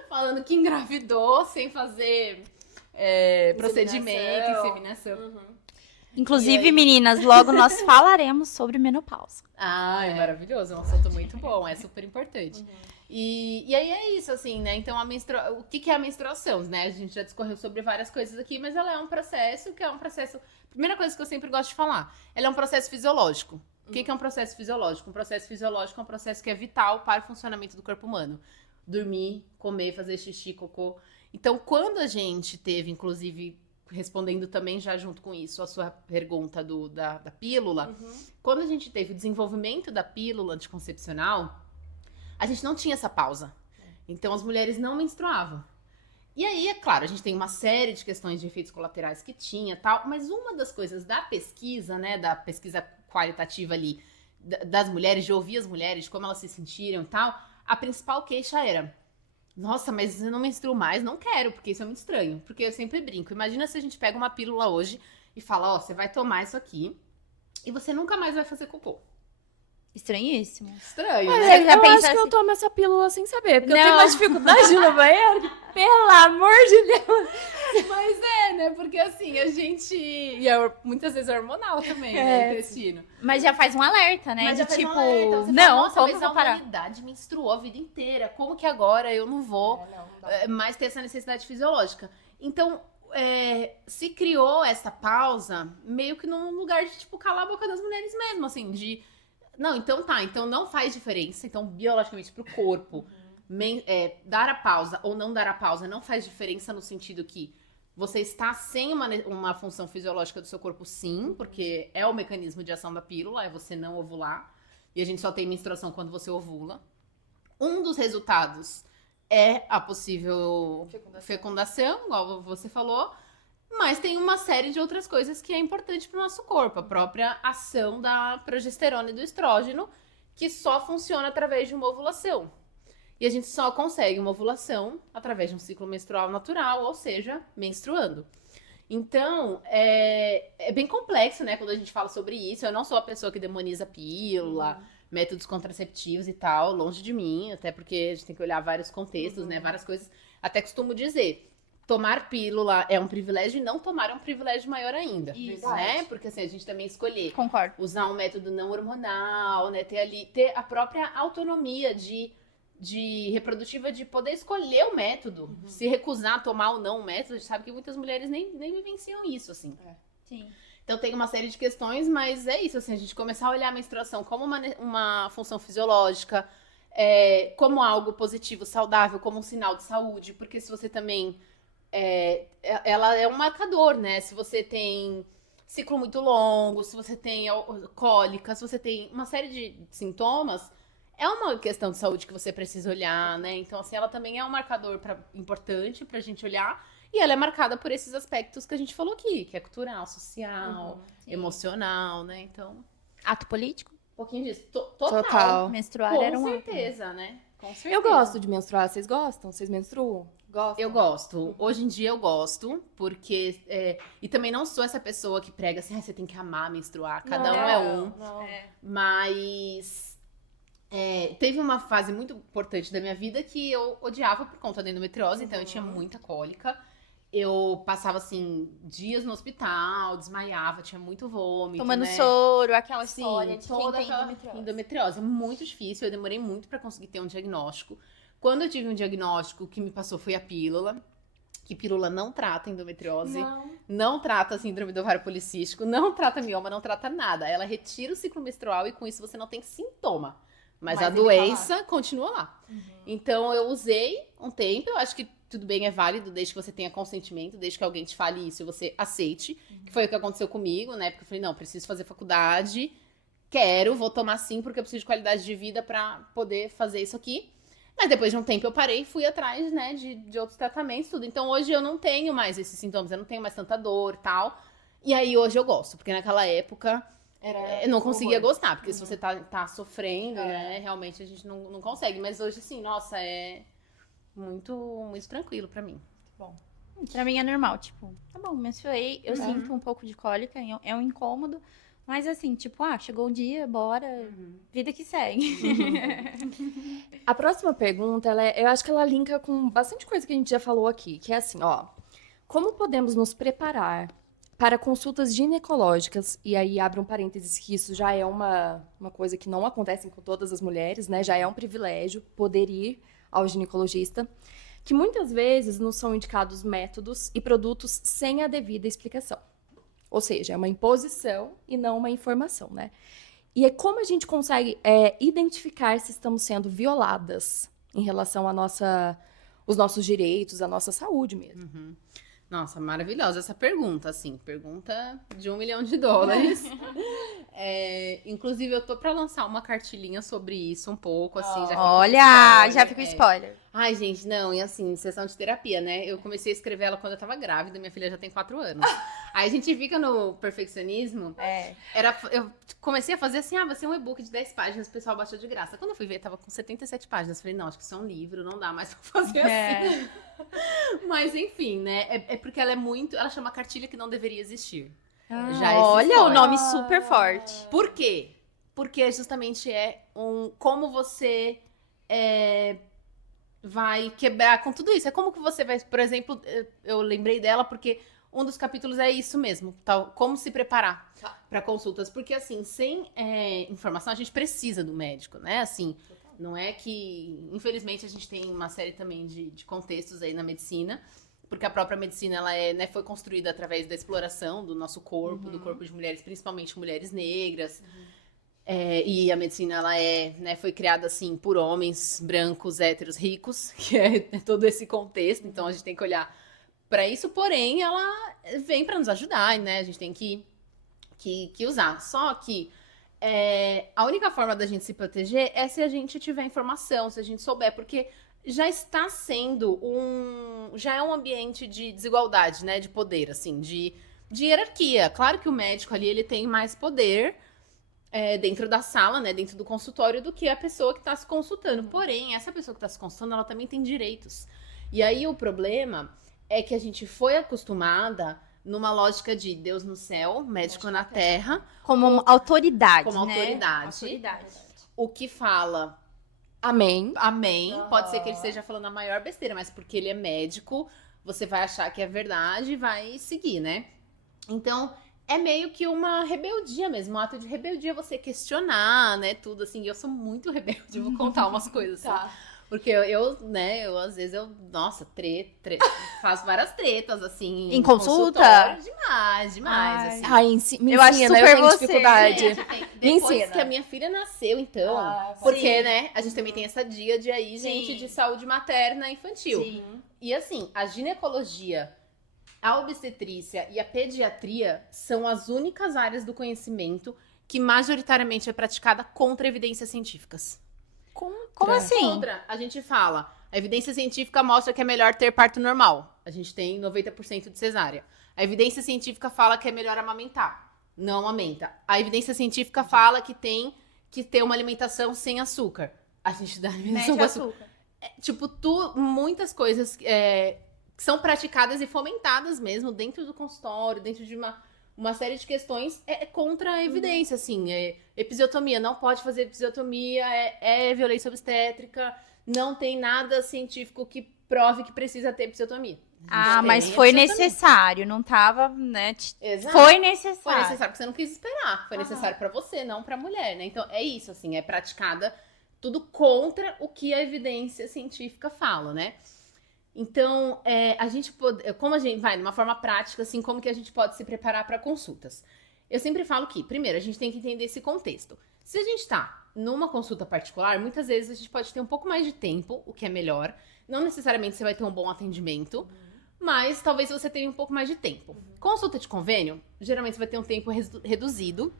falando que engravidou sem fazer procedimento, inseminação. Inclusive, meninas, logo nós falaremos sobre menopausa. Ah, é maravilhoso, é um assunto muito bom, é super importante. E aí é isso, assim, né? Então, o que é a menstruação, né? A gente já discorreu sobre várias coisas aqui, mas ela é um processo que é um processo... Primeira coisa que eu sempre gosto de falar, ela é um processo fisiológico. O que é um processo fisiológico? Um processo fisiológico é um processo que é vital para o funcionamento do corpo humano. Dormir, comer, fazer xixi, cocô. Então, quando a gente teve, inclusive, respondendo também já junto com isso, a sua pergunta da pílula, quando a gente teve o desenvolvimento da pílula anticoncepcional, a gente não tinha essa pausa. Então, as mulheres não menstruavam. E aí, é claro, a gente tem uma série de questões de efeitos colaterais que tinha tal, mas uma das coisas da pesquisa, né, da pesquisa qualitativa ali, das mulheres, de ouvir as mulheres, de como elas se sentiram e tal, a principal queixa era: nossa, mas eu não menstruo mais, não quero, porque isso é muito estranho. Porque eu sempre brinco, imagina se a gente pega uma pílula hoje e fala, você vai tomar isso aqui e você nunca mais vai fazer cocô. Estranhíssimo. Estranho, Mas né? Você já eu pensa acho que eu assim- tomo essa pílula sem saber, porque eu Não. tenho mais dificuldade no banheiro. Pelo amor de Deus. Mas né? Porque assim, a gente... E muitas vezes é hormonal também, né? O intestino. Mas já faz um alerta, né? Mas já de faz tipo, um alerta, você não, fala, nossa, como mas eu vou a parar? humanidade menstruou a vida inteira. Como que agora eu não vou mais ter essa necessidade fisiológica? Então, se criou essa pausa meio que num lugar de, tipo, calar a boca das mulheres mesmo, assim, de... Não, então não faz diferença. Então, biologicamente, pro corpo, dar a pausa ou não dar a pausa não faz diferença no sentido que você está sem uma função fisiológica do seu corpo, sim, porque é o mecanismo de ação da pílula, é você não ovular. E a gente só tem menstruação quando você ovula. Um dos resultados é a possível fecundação, igual você falou. Mas tem uma série de outras coisas que é importante para o nosso corpo. A própria ação da progesterona e do estrógeno, que só funciona através de uma ovulação. E a gente só consegue uma ovulação através de um ciclo menstrual natural, ou seja, menstruando. Então, é bem complexo, né, quando a gente fala sobre isso. Eu não sou a pessoa que demoniza pílula, métodos contraceptivos e tal, longe de mim, até porque a gente tem que olhar vários contextos, né, várias coisas. Até costumo dizer... Tomar pílula é um privilégio e não tomar é um privilégio maior ainda. Isso. Né? Porque assim, a gente também escolher Concordo. usar um método não hormonal, né? Ter a própria autonomia reprodutiva de poder escolher o método. Se recusar a tomar ou não o método, a gente sabe que muitas mulheres nem vivenciam isso, assim. Sim. Então tem uma série de questões, mas é isso, assim, a gente começar a olhar a menstruação como uma função fisiológica, como algo positivo, saudável, como um sinal de saúde, porque se você também... ela é um marcador, né? Se você tem ciclo muito longo, se você tem cólica, se você tem uma série de sintomas, é uma questão de saúde que você precisa olhar, né? Então, assim, ela também é um marcador importante pra gente olhar. E ela é marcada por esses aspectos que a gente falou aqui, que é cultural, social, emocional, né? Então, Ato político? um pouquinho disso. Total. Total. Menstruar Com era um certeza, né? Com certeza. Eu gosto de menstruar. Vocês gostam? Vocês menstruam? Gostam? Eu gosto. Hoje em dia eu gosto, porque... e também não sou essa pessoa que prega assim, você tem que amar menstruar. Cada um é um. Não. Mas... teve uma fase muito importante da minha vida que eu odiava por conta da endometriose, então eu tinha muita cólica. Eu passava, assim, dias no hospital, desmaiava, tinha muito vômito, tomando né? soro, aquela Sim, história de quem toda tem aquela endometriose. endometriose. É muito difícil, eu demorei muito pra conseguir ter um diagnóstico. Quando eu tive um diagnóstico, o que me passou foi a pílula. Que pílula não trata endometriose, não trata síndrome do ovário policístico, não trata mioma, não trata nada. Ela retira o ciclo menstrual e com isso você não tem sintoma. Mas a ele tá doença continua lá. Então eu usei um tempo, eu acho que tudo bem, é válido, desde que você tenha consentimento, desde que alguém te fale isso e você aceite, que foi o que aconteceu comigo, né? Porque eu falei, não, preciso fazer faculdade, vou tomar sim, porque eu preciso de qualidade de vida pra poder fazer isso aqui. Mas depois de um tempo eu parei e fui atrás, né, de outros tratamentos, tudo. Então hoje eu não tenho mais esses sintomas, eu não tenho mais tanta dor e tal. E aí hoje eu gosto, porque naquela época eu não conseguia gostar, porque se você tá sofrendo, né, realmente a gente não consegue. Mas hoje, assim, nossa, é muito, muito tranquilo pra mim. Bom. Pra mim é normal, tipo, tá bom, menstruei, eu sinto um pouco de cólica, é um incômodo, mas assim, tipo, chegou o dia, bora, vida que segue. A próxima pergunta, eu acho que ela linka com bastante coisa que a gente já falou aqui, que é assim, ó, como podemos nos preparar para consultas ginecológicas, e aí abre um parênteses que isso já é uma coisa que não acontece com todas as mulheres, né, já é um privilégio poder ir ao ginecologista, que muitas vezes nos são indicados métodos e produtos sem a devida explicação. Ou seja, é uma imposição e não uma informação, né? E é como a gente consegue identificar se estamos sendo violadas em relação os nossos direitos, a nossa saúde mesmo. Nossa, maravilhosa essa pergunta, assim, pergunta de $1 milhão. Inclusive, eu tô pra lançar uma cartilhinha sobre isso um pouco, assim, Já fica spoiler. Ai, gente, não, e assim, sessão de terapia, né? Eu comecei a escrever ela quando eu tava grávida, minha filha já tem 4 anos. Aí a gente fica no perfeccionismo. Eu comecei a fazer assim, vai ser um e-book de 10 páginas, o pessoal baixou de graça. Quando eu fui ver, tava com 77 páginas. Falei, não, acho que isso é um livro, não dá mais pra fazer assim. Mas enfim, né? É porque ela chama cartilha que não deveria existir. Olha, o nome super forte. Por quê? Porque justamente como você vai quebrar com tudo isso. É como que você vai, por exemplo, eu lembrei dela porque um dos capítulos é isso mesmo, como se preparar para consultas. Porque assim, sem informação, a gente precisa do médico, né? Assim, não é que, infelizmente, a gente tem uma série também de contextos aí na medicina, porque a própria medicina ela foi construída através da exploração do nosso corpo, do corpo de mulheres, principalmente mulheres negras. E a medicina ela foi criada assim por homens brancos, héteros, ricos, que é todo esse contexto. Então a gente tem que olhar para isso, porém ela vem para nos ajudar, né? A gente tem que usar. Só que a única forma da gente se proteger é se a gente tiver informação, se a gente souber, porque já está sendo já é um ambiente de desigualdade, né? De poder, assim, de hierarquia. Claro que o médico ali ele tem mais poder dentro da sala, né, dentro do consultório, do que a pessoa que está se consultando. Porém, essa pessoa que está se consultando, ela também tem direitos. E aí o problema é que a gente foi acostumada numa lógica de Deus no céu, médico na terra. Como autoridade, Como né? autoridade. O que fala Amém. Pode ser que ele esteja falando a maior besteira, mas porque ele é médico, você vai achar que é verdade e vai seguir, né? Então, é meio que uma rebeldia mesmo, um ato de rebeldia você questionar, né, tudo assim. E eu sou muito rebelde, vou contar umas coisas assim. Porque eu às vezes, nossa, faço várias tretas, assim. Em consulta? Demais, assim. Me eu acho ensina, super eu tenho você. dificuldade. Depois que a minha filha nasceu, então. Porque, sim. né, a gente também tem essa díade aí, gente, de saúde materna e infantil. Sim. E assim, a ginecologia, a obstetrícia e a pediatria são as únicas áreas do conhecimento que majoritariamente é praticada contra evidências científicas. Como assim? Contra, a gente fala, a evidência científica mostra que é melhor ter parto normal. A gente tem 90% de cesárea. A evidência científica fala que é melhor amamentar. Não amamenta. A evidência científica fala que tem que ter uma alimentação sem açúcar. A gente dá alimentação com açúcar. Muitas coisas que são praticadas e fomentadas mesmo dentro do consultório, dentro de uma série de questões contra a evidência, assim. Episiotomia, não pode fazer episiotomia, é violência obstétrica, não tem nada científico que prove que precisa ter episiotomia. Mas foi necessário, não tava, né? Exato. Foi necessário. Foi necessário porque você não quis esperar. Foi necessário pra você, não pra mulher, né? Então, é isso, assim, é praticada tudo contra o que a evidência científica fala, né? Então, como a gente vai, de uma forma prática, assim, como que a gente pode se preparar para consultas? Eu sempre falo que, primeiro, a gente tem que entender esse contexto. Se a gente tá numa consulta particular, muitas vezes a gente pode ter um pouco mais de tempo, o que é melhor, Não necessariamente você vai ter um bom atendimento, mas talvez você tenha um pouco mais de tempo. Consulta de convênio, geralmente você vai ter um tempo reduzido.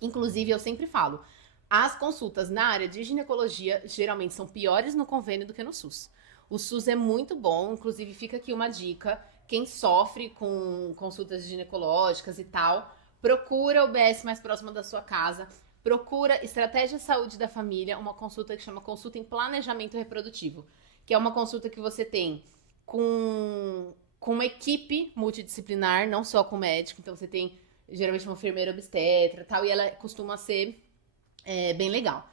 Inclusive, eu sempre falo, as consultas na área de ginecologia geralmente são piores no convênio do que no SUS. O SUS é muito bom, inclusive fica aqui uma dica, quem sofre com consultas ginecológicas e tal, procura o BS mais próximo da sua casa, procura Estratégia de Saúde da Família, uma consulta que chama Consulta em Planejamento Reprodutivo, que é uma consulta que você tem com uma equipe multidisciplinar, não só com médico, então você tem geralmente uma enfermeira obstetra e tal, e ela costuma ser bem legal.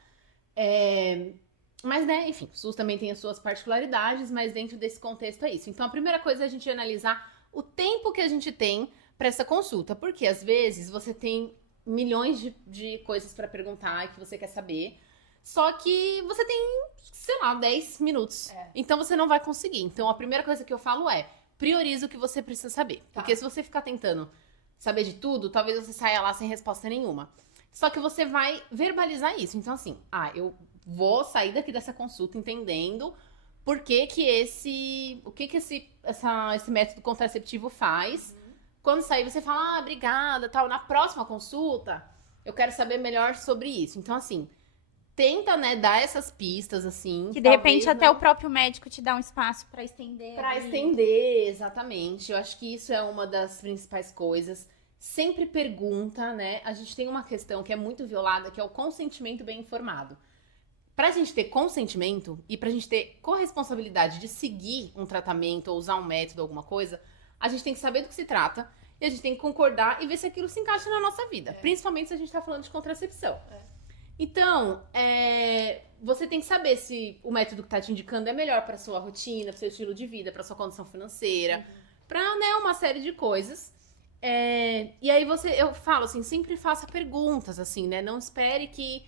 Mas, né, enfim, o SUS também tem as suas particularidades, mas dentro desse contexto é isso. Então, a primeira coisa é a gente analisar o tempo que a gente tem para essa consulta, porque às vezes você tem milhões de coisas para perguntar que você quer saber, só que você tem, sei lá, 10 minutos. Então, você não vai conseguir. Então, a primeira coisa que eu falo é, prioriza o que você precisa saber. Porque se você ficar tentando saber de tudo, talvez você saia lá sem resposta nenhuma. Só que você vai verbalizar isso. Então, assim, eu vou sair daqui dessa consulta entendendo por que que esse método contraceptivo faz. Quando sair, você fala, obrigada, tal. Na próxima consulta, eu quero saber melhor sobre isso. Então, assim, tenta, né, dar essas pistas, assim. Que de repente até o próprio médico te dá um espaço pra estender. Pra estender, exatamente. Eu acho que isso é uma das principais coisas. Sempre pergunta, né? A gente tem uma questão que é muito violada, que é o consentimento bem informado. Pra gente ter consentimento e pra gente ter corresponsabilidade de seguir um tratamento ou usar um método, alguma coisa, a gente tem que saber do que se trata e a gente tem que concordar e ver se aquilo se encaixa na nossa vida. Principalmente se a gente tá falando de contracepção. Então, você tem que saber se o método que tá te indicando é melhor pra sua rotina, pro seu estilo de vida, pra sua condição financeira, pra, né, uma série de coisas. E aí eu falo assim, sempre faça perguntas, assim, né? Não espere que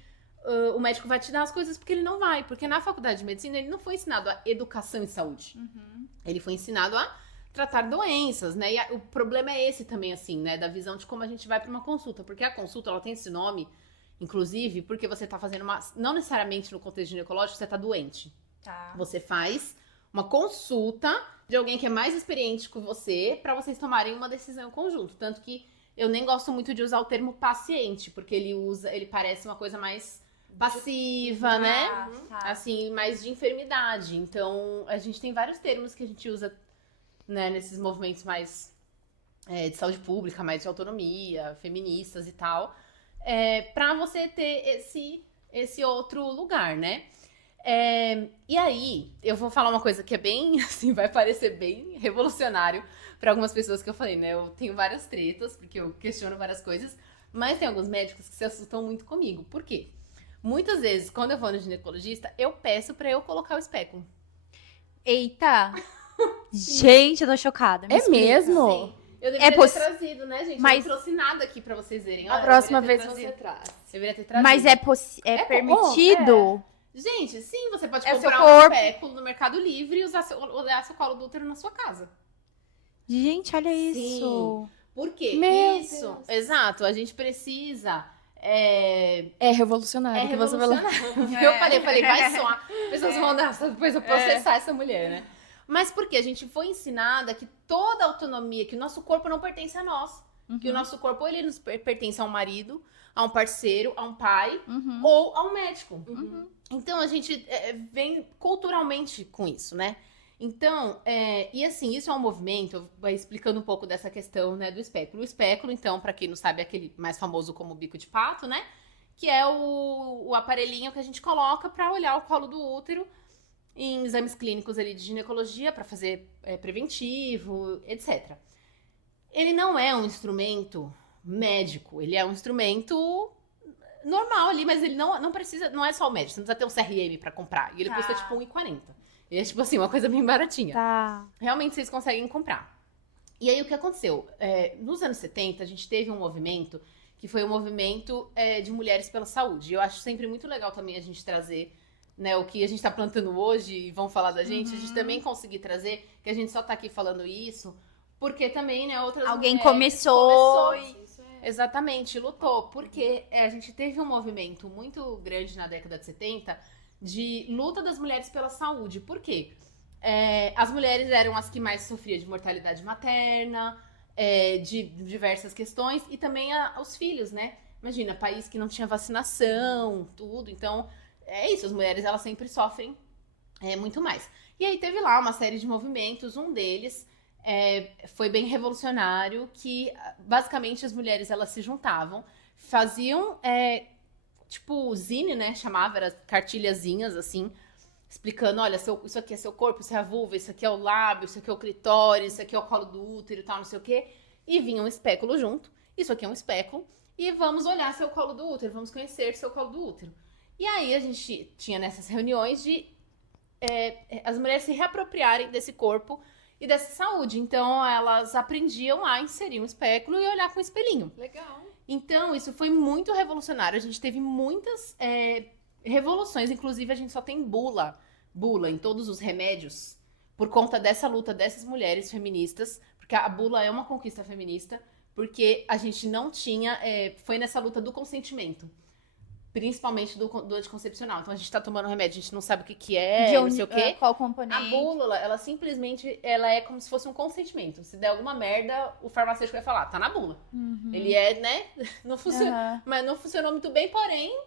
o médico vai te dar as coisas, porque ele não vai. Porque na faculdade de medicina, ele não foi ensinado a educação em saúde. Ele foi ensinado a tratar doenças, né? E o problema é esse também, assim, né? Da visão de como a gente vai pra uma consulta. Porque a consulta, ela tem esse nome, inclusive, porque você tá fazendo não necessariamente no contexto ginecológico, você tá doente. Você faz uma consulta de alguém que é mais experiente que você pra vocês tomarem uma decisão em conjunto. Tanto que eu nem gosto muito de usar o termo paciente, porque ele parece uma coisa mais passiva, né? Assim, mais de enfermidade. Então, a gente tem vários termos que a gente usa, né, nesses movimentos mais de saúde pública, mais de autonomia, feministas e tal, pra você ter esse outro lugar, né? E aí, eu vou falar uma coisa que é bem, assim, vai parecer bem revolucionário para algumas pessoas que eu falei, né? Eu tenho várias tretas, porque eu questiono várias coisas, mas tem alguns médicos que se assustam muito comigo. Por quê? Muitas vezes, quando eu vou no ginecologista, eu peço pra eu colocar o espéculo. Eita! Gente, eu tô chocada. É mesmo? Sim. Eu deveria ter trazido, né, gente? Mas... Eu não trouxe nada aqui pra vocês verem. A próxima vez você traz. Deveria ter trazido. Mas é permitido? Gente, sim, você pode É comprar seu um corpo. espéculo no Mercado Livre e olhar seu colo do útero na sua casa. Gente, olha isso. Por quê? Meu Isso, Deus. Exato. A gente precisa... É revolucionário. Que você falou. Eu falei, vai soar. As pessoas vão dar, depois eu processar essa mulher, né? Mas porque a gente foi ensinada que toda autonomia, que o nosso corpo não pertence a nós. Que o nosso corpo, ou ele nos pertence a um marido, a um parceiro, a um pai, ou a um médico. Então, a gente vem culturalmente com isso, né? Então, e assim, isso é um movimento, vai explicando um pouco dessa questão, né, do espéculo. O espéculo, então, pra quem não sabe, é aquele mais famoso como bico de pato, né? Que é o aparelhinho que a gente coloca pra olhar o colo do útero em exames clínicos ali de ginecologia, pra fazer preventivo, etc. Ele não é um instrumento médico, ele é um instrumento normal ali, mas ele não precisa, não é só o médico, você não precisa ter um CRM pra comprar. E ele custa tipo R$1,40. E é tipo assim, uma coisa bem baratinha. Realmente vocês conseguem comprar. E aí o que aconteceu? Nos anos 70, a gente teve um movimento que foi o movimento de mulheres pela saúde. E eu acho sempre muito legal também a gente trazer, né, o que a gente tá plantando hoje e vão falar da gente, a gente também conseguir trazer, que a gente só tá aqui falando isso, porque também, né, outras Alguém mulheres começou Exatamente, lutou. Porque a gente teve um movimento muito grande na década de 70 de luta das mulheres pela saúde. Por quê? As mulheres eram as que mais sofriam de mortalidade materna, de diversas questões, e também os filhos, né? Imagina, país que não tinha vacinação, tudo. Então, é isso, as mulheres elas sempre sofrem muito mais. E aí teve lá uma série de movimentos, um deles foi bem revolucionário, que basicamente as mulheres elas se juntavam, faziam tipo zine, né? Chamava, era cartilhazinhas assim, explicando, olha, isso aqui é seu corpo, isso é a vulva, isso aqui é o lábio, isso aqui é o clitóris, isso aqui é o colo do útero e tal, não sei o quê. E vinha um espéculo junto, isso aqui é um espéculo, e vamos olhar seu colo do útero, vamos conhecer seu colo do útero. E aí a gente tinha nessas reuniões de as mulheres se reapropriarem desse corpo e dessa saúde. Então elas aprendiam a inserir um espéculo e olhar com um espelhinho. Legal. Então isso foi muito revolucionário, a gente teve muitas revoluções, inclusive a gente só tem bula em todos os remédios por conta dessa luta dessas mulheres feministas, porque a bula é uma conquista feminista, porque a gente não tinha, foi nessa luta do consentimento, principalmente do anticoncepcional. Então a gente tá tomando remédio, a gente não sabe o que é, não sei o quê. Qual componente? A bula, ela simplesmente, ela é como se fosse um consentimento. Se der alguma merda, o farmacêutico vai falar, tá na bula. Ele né, não funciona, mas não funcionou muito bem, porém,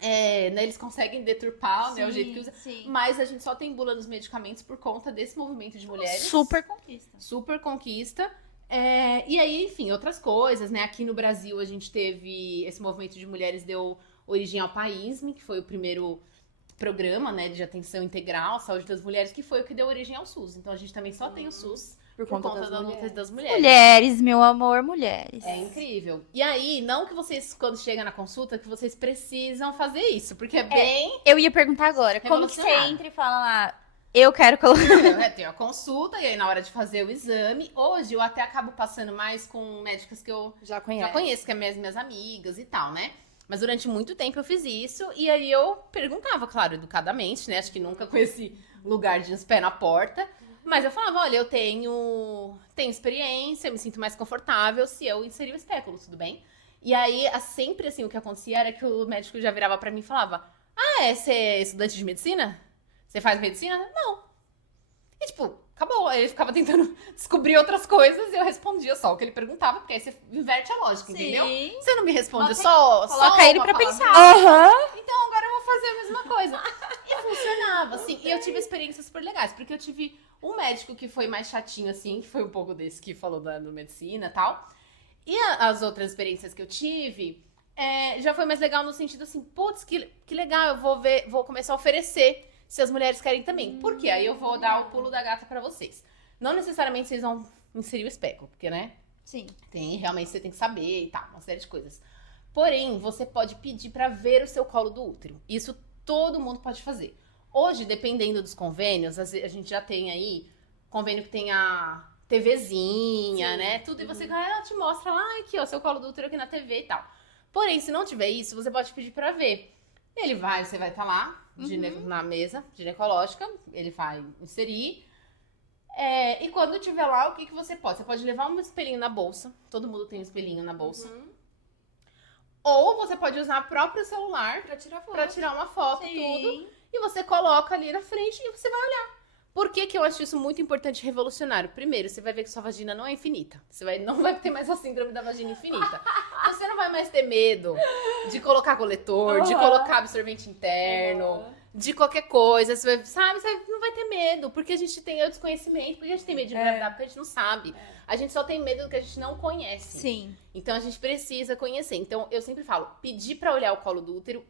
né, eles conseguem deturpar, né, o jeito que usa. Sim. Mas a gente só tem bula nos medicamentos por conta desse movimento de mulheres. Super conquista. Super conquista. E aí, enfim, outras coisas, né? Aqui no Brasil a gente teve esse movimento de mulheres deu origem ao Paísme, que foi o primeiro programa, né, de atenção integral à saúde das mulheres, que foi o que deu origem ao SUS. Então a gente também só tem o SUS por conta das lutas das mulheres. Mulheres, meu amor, mulheres. É incrível. E aí, não que vocês, quando chegam na consulta, que vocês precisam fazer isso, porque é bem... Eu ia perguntar agora, como que você revolucionário. entra e fala lá, eu quero colocar... Tem a consulta, e aí na hora de fazer o exame, hoje eu até acabo passando mais com médicas que eu Já já conhece. conheço, que é minhas amigas e tal, né? Mas durante muito tempo eu fiz isso, e aí eu perguntava, claro, educadamente, né? Acho que nunca com esse lugar de uns pés na porta. Mas eu falava, olha, eu tenho experiência, me sinto mais confortável se eu inserir o espéculo, tudo bem? E aí, sempre assim, o que acontecia era que o médico já virava pra mim e falava, você é estudante de medicina? Você faz medicina? Não. E tipo, acabou. Aí ele ficava tentando descobrir outras coisas e eu respondia só o que ele perguntava, porque aí você inverte a lógica, entendeu? Você não me responde só Coloca ele uma pra palavra. pensar. Aham. Então agora eu vou fazer a mesma coisa. E funcionava, assim. E eu tive experiências super legais, porque eu tive um médico que foi mais chatinho, assim, que foi um pouco desse que falou da medicina e tal. E as outras experiências que eu tive, já foi mais legal no sentido assim, putz, que legal, eu vou começar a oferecer se as mulheres querem também. Por quê? Aí eu vou dar o pulo da gata pra vocês. Não necessariamente vocês vão inserir o espéculo, porque, né? Sim. Realmente você tem que saber e tal, uma série de coisas. Porém, você pode pedir pra ver o seu colo do útero. Isso todo mundo pode fazer. Hoje, dependendo dos convênios, a gente já tem aí convênio que tem a TVzinha, né? Tudo, e você ela te mostra lá, aqui, ó, seu colo do útero aqui na TV e tal. Porém, se não tiver isso, você pode pedir pra ver. Você vai estar lá, na mesa ginecológica, ele vai inserir. E quando tiver lá, o que você pode? Você pode levar um espelhinho na bolsa. Todo mundo tem um espelhinho na bolsa. Ou você pode usar o próprio celular pra tirar uma foto, tudo. E você coloca ali na frente e você vai olhar. Por que eu acho isso muito importante e revolucionário? Primeiro, você vai ver que sua vagina não é infinita. Não vai ter mais a síndrome da vagina infinita. Você não vai mais ter medo de colocar coletor, de colocar absorvente interno, de qualquer coisa. Você não vai ter medo, porque a gente tem o desconhecimento. Porque a gente tem medo de engravidar, porque a gente não sabe. A gente só tem medo do que a gente não conhece. Sim. Então a gente precisa conhecer. Então eu sempre falo, pedir pra olhar o colo do útero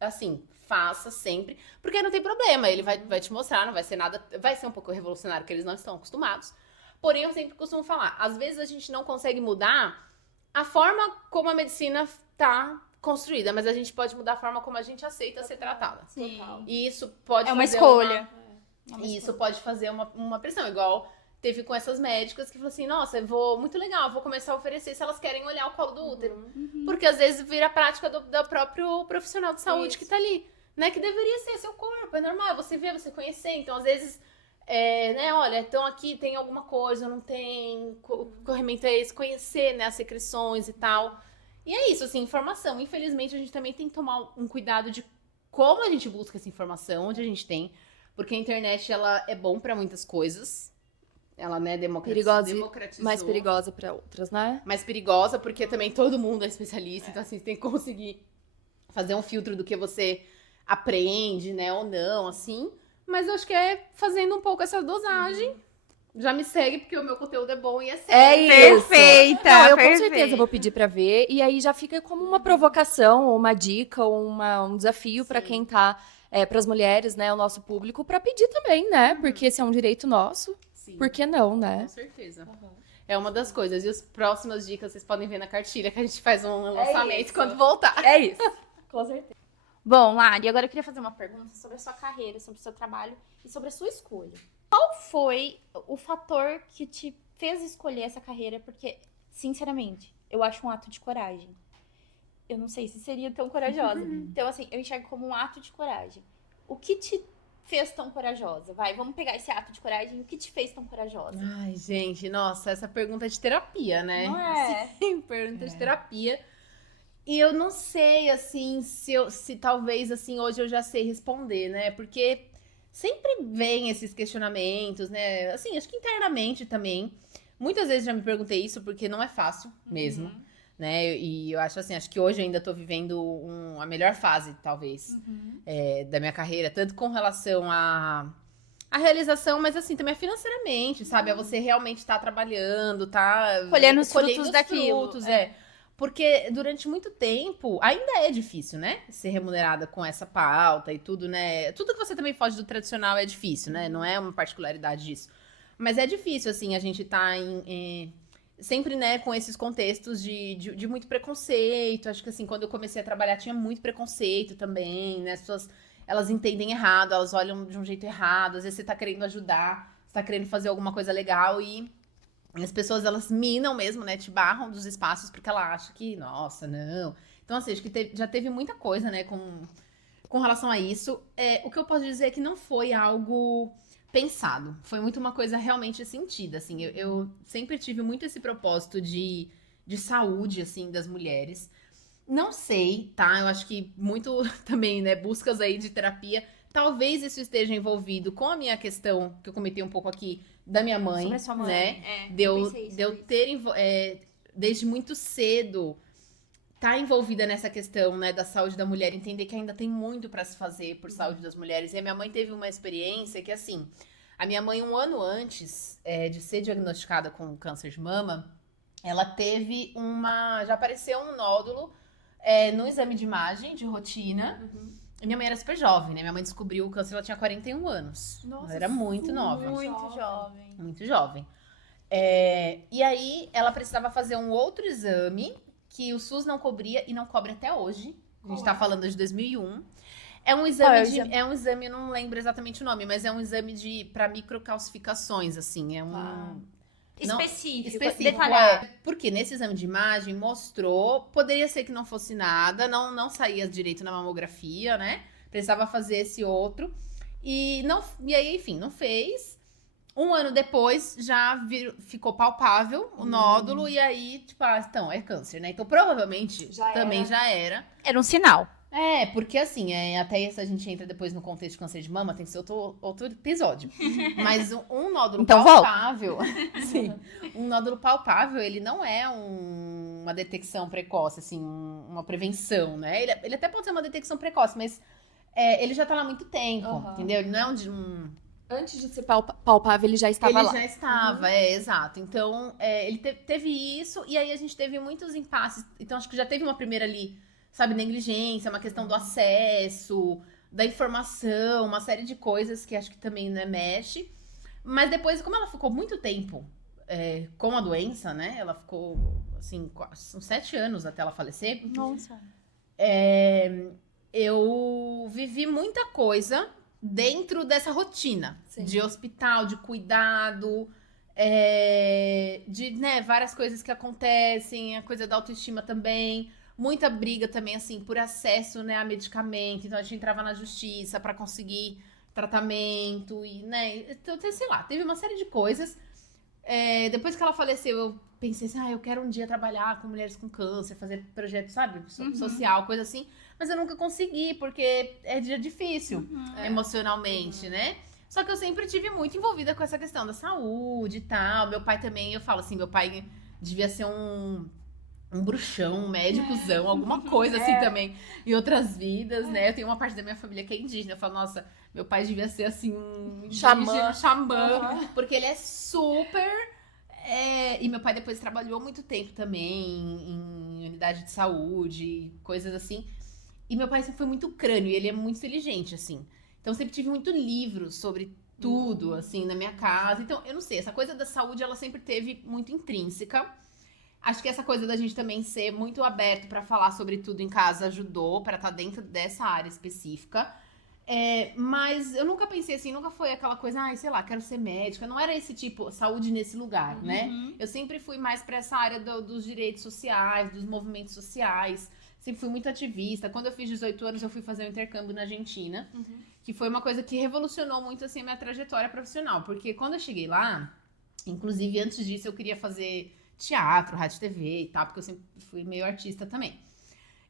assim, faça sempre, porque não tem problema, ele vai te mostrar, não vai ser nada, vai ser um pouco revolucionário, porque eles não estão acostumados, porém eu sempre costumo falar, às vezes a gente não consegue mudar a forma como a medicina tá construída, mas a gente pode mudar a forma como a gente aceita ser tratada. Sim. E isso pode É uma fazer escolha. Isso pode fazer uma pressão, igual teve com essas médicas que falou assim, nossa, muito legal, vou começar a oferecer se elas querem olhar o colo do útero. Porque às vezes vira a prática do próprio profissional de saúde que tá ali, né? Que deveria ser seu corpo, é normal, você ver, você conhecer. Então, às vezes, né, olha, então aqui tem alguma coisa, não tem, o corrimento é esse, conhecer, né, as secreções e tal. E é isso, assim, informação. Infelizmente, a gente também tem que tomar um cuidado de como a gente busca essa informação, onde a gente tem. Porque a internet, ela é bom pra muitas coisas. Ela, né, Perigosa, democratizou. mais perigosa para outras, né? Mais perigosa, porque também todo mundo é especialista. Então, assim, você tem que conseguir fazer um filtro do que você aprende, né, ou não, assim. Mas eu acho que é fazendo um pouco essa dosagem. Já me segue, porque o meu conteúdo é bom e é sério. É isso. Perfeita, Não, eu com perfeita. certeza vou pedir pra ver. E aí já fica como uma provocação, ou uma dica, ou um desafio pra quem tá, pras mulheres, né, o nosso público, pra pedir também, né? Porque esse é um direito nosso. Sim, Por que não, né? com certeza. É uma das coisas. E as próximas dicas vocês podem ver na cartilha, que a gente faz um lançamento isso. quando voltar. É isso. Com certeza. Bom, Lari, agora eu queria fazer uma pergunta sobre a sua carreira, sobre o seu trabalho e sobre a sua escolha. Qual foi o fator que te fez escolher essa carreira? Porque, sinceramente, eu acho um ato de coragem. Eu não sei se seria tão corajosa. Então, assim, eu enxergo como um ato de coragem. O que te fez tão corajosa? Vai, vamos pegar esse ato de coragem. O que te fez tão corajosa? Ai, gente, nossa, essa pergunta é de terapia, né? Não é? Sim, pergunta de terapia. E eu não sei, assim, se talvez, assim, hoje eu já sei responder, né? Porque sempre vem esses questionamentos, né? Assim, acho que internamente também. Muitas vezes já me perguntei isso, porque não é fácil mesmo, né? E eu acho assim, acho que hoje eu ainda tô vivendo a melhor fase, talvez, da minha carreira. Tanto com relação à realização, mas assim, também financeiramente, sabe? É você realmente estar trabalhando, tá Colhendo os colhendo frutos os daquilo. frutos, Porque durante muito tempo, ainda é difícil, né? Ser remunerada com essa pauta e tudo, né? Tudo que você também foge do tradicional é difícil, né? Não é uma particularidade disso. Mas é difícil, assim, a gente tá sempre, né, com esses contextos de muito preconceito. Acho que, assim, quando eu comecei a trabalhar, tinha muito preconceito também, né? As pessoas, elas entendem errado, elas olham de um jeito errado. Às vezes você tá querendo ajudar, você tá querendo fazer alguma coisa legal e as pessoas, elas minam mesmo, né? Te barram dos espaços porque ela acha que, nossa, não. Então, assim, acho que já teve muita coisa, né, com relação a isso. O que eu posso dizer é que não foi algo pensado. Foi muito uma coisa realmente sentida, assim. Eu sempre tive muito esse propósito de saúde, assim, das mulheres. Não sei, tá? Eu acho que muito também, né, buscas aí de terapia. Talvez isso esteja envolvido com a minha questão, que eu comentei um pouco aqui, da minha mãe, Sobre a sua mãe. né? Eu De eu ter, desde muito cedo, tá envolvida nessa questão, né, da saúde da mulher, entender que ainda tem muito pra se fazer por saúde das mulheres. E a minha mãe teve uma experiência que, assim, a minha mãe, um ano antes de ser diagnosticada com câncer de mama, ela teve já apareceu um nódulo no exame de imagem, de rotina. E minha mãe era super jovem, né? Minha mãe descobriu o câncer, ela tinha 41 anos. Nossa, ela era muito nova. Muito jovem. Muito jovem. E aí, ela precisava fazer um outro exame que o SUS não cobria e não cobre até hoje. A gente tá falando de 2001. É um exame, eu não lembro exatamente o nome, mas é um exame para microcalcificações, assim. Específico, Específico, detalhado. porque nesse exame de imagem mostrou, poderia ser que não fosse nada, não saía direito na mamografia, né? Precisava fazer esse outro. E aí, enfim, não fez. Um ano depois, já ficou palpável o nódulo, e aí, tipo, então, é câncer, né? Então, provavelmente, já era. Era um sinal. Porque assim, até se a gente entra depois no contexto de câncer de mama, tem que ser outro episódio. Mas um nódulo Então, palpável, sim, um nódulo palpável, ele não é uma detecção precoce, assim, uma prevenção, né? Ele até pode ser uma detecção precoce, mas ele já tá lá há muito tempo, entendeu? Ele não é Antes de ser palpável, ele já estava lá. Ele já estava, exato. Então, ele teve isso, e aí a gente teve muitos impasses. Então, acho que já teve uma primeira ali, sabe, negligência, uma questão do acesso, da informação, uma série de coisas que acho que também, né, mexe. Mas depois, como ela ficou muito tempo com a doença, né? Ela ficou, assim, uns 7 anos até ela falecer. Nossa. Eu vivi muita coisa dentro dessa rotina. Sim. De hospital, de cuidado, de, né, várias coisas que acontecem, a coisa da autoestima também. Muita briga também, assim, por acesso, né, a medicamento. Então, a gente entrava na justiça para conseguir tratamento e, né, então, sei lá, teve uma série de coisas. Depois que ela faleceu, eu pensei assim, eu quero um dia trabalhar com mulheres com câncer, fazer projeto, sabe, social, coisa assim. Mas eu nunca consegui, porque é difícil emocionalmente, né? Só que eu sempre tive muito envolvida com essa questão da saúde e tal. Meu pai também, eu falo assim, meu pai devia ser um bruxão, um médicozão, alguma coisa assim também, em outras vidas, né? Eu tenho uma parte da minha família que é indígena. Eu falo, nossa, meu pai devia ser assim, um Xamã. xamã, porque ele é super. E meu pai depois trabalhou muito tempo também em unidade de saúde, coisas assim. E meu pai sempre foi muito crânio, e ele é muito inteligente, assim. Então, eu sempre tive muito livros sobre tudo, assim, na minha casa. Então, eu não sei, essa coisa da saúde, ela sempre teve muito intrínseca. Acho que essa coisa da gente também ser muito aberto pra falar sobre tudo em casa ajudou pra estar dentro dessa área específica. Mas eu nunca pensei assim, nunca foi aquela coisa, sei lá, quero ser médica. Não era esse tipo, saúde nesse lugar, né? Eu sempre fui mais pra essa área dos direitos sociais, dos movimentos sociais. Sempre fui muito ativista. Quando eu fiz 18 anos, eu fui fazer um intercâmbio na Argentina, que foi uma coisa que revolucionou muito assim, a minha trajetória profissional. Porque quando eu cheguei lá, inclusive antes disso, eu queria fazer teatro, rádio, TV e tal, porque eu sempre fui meio artista também.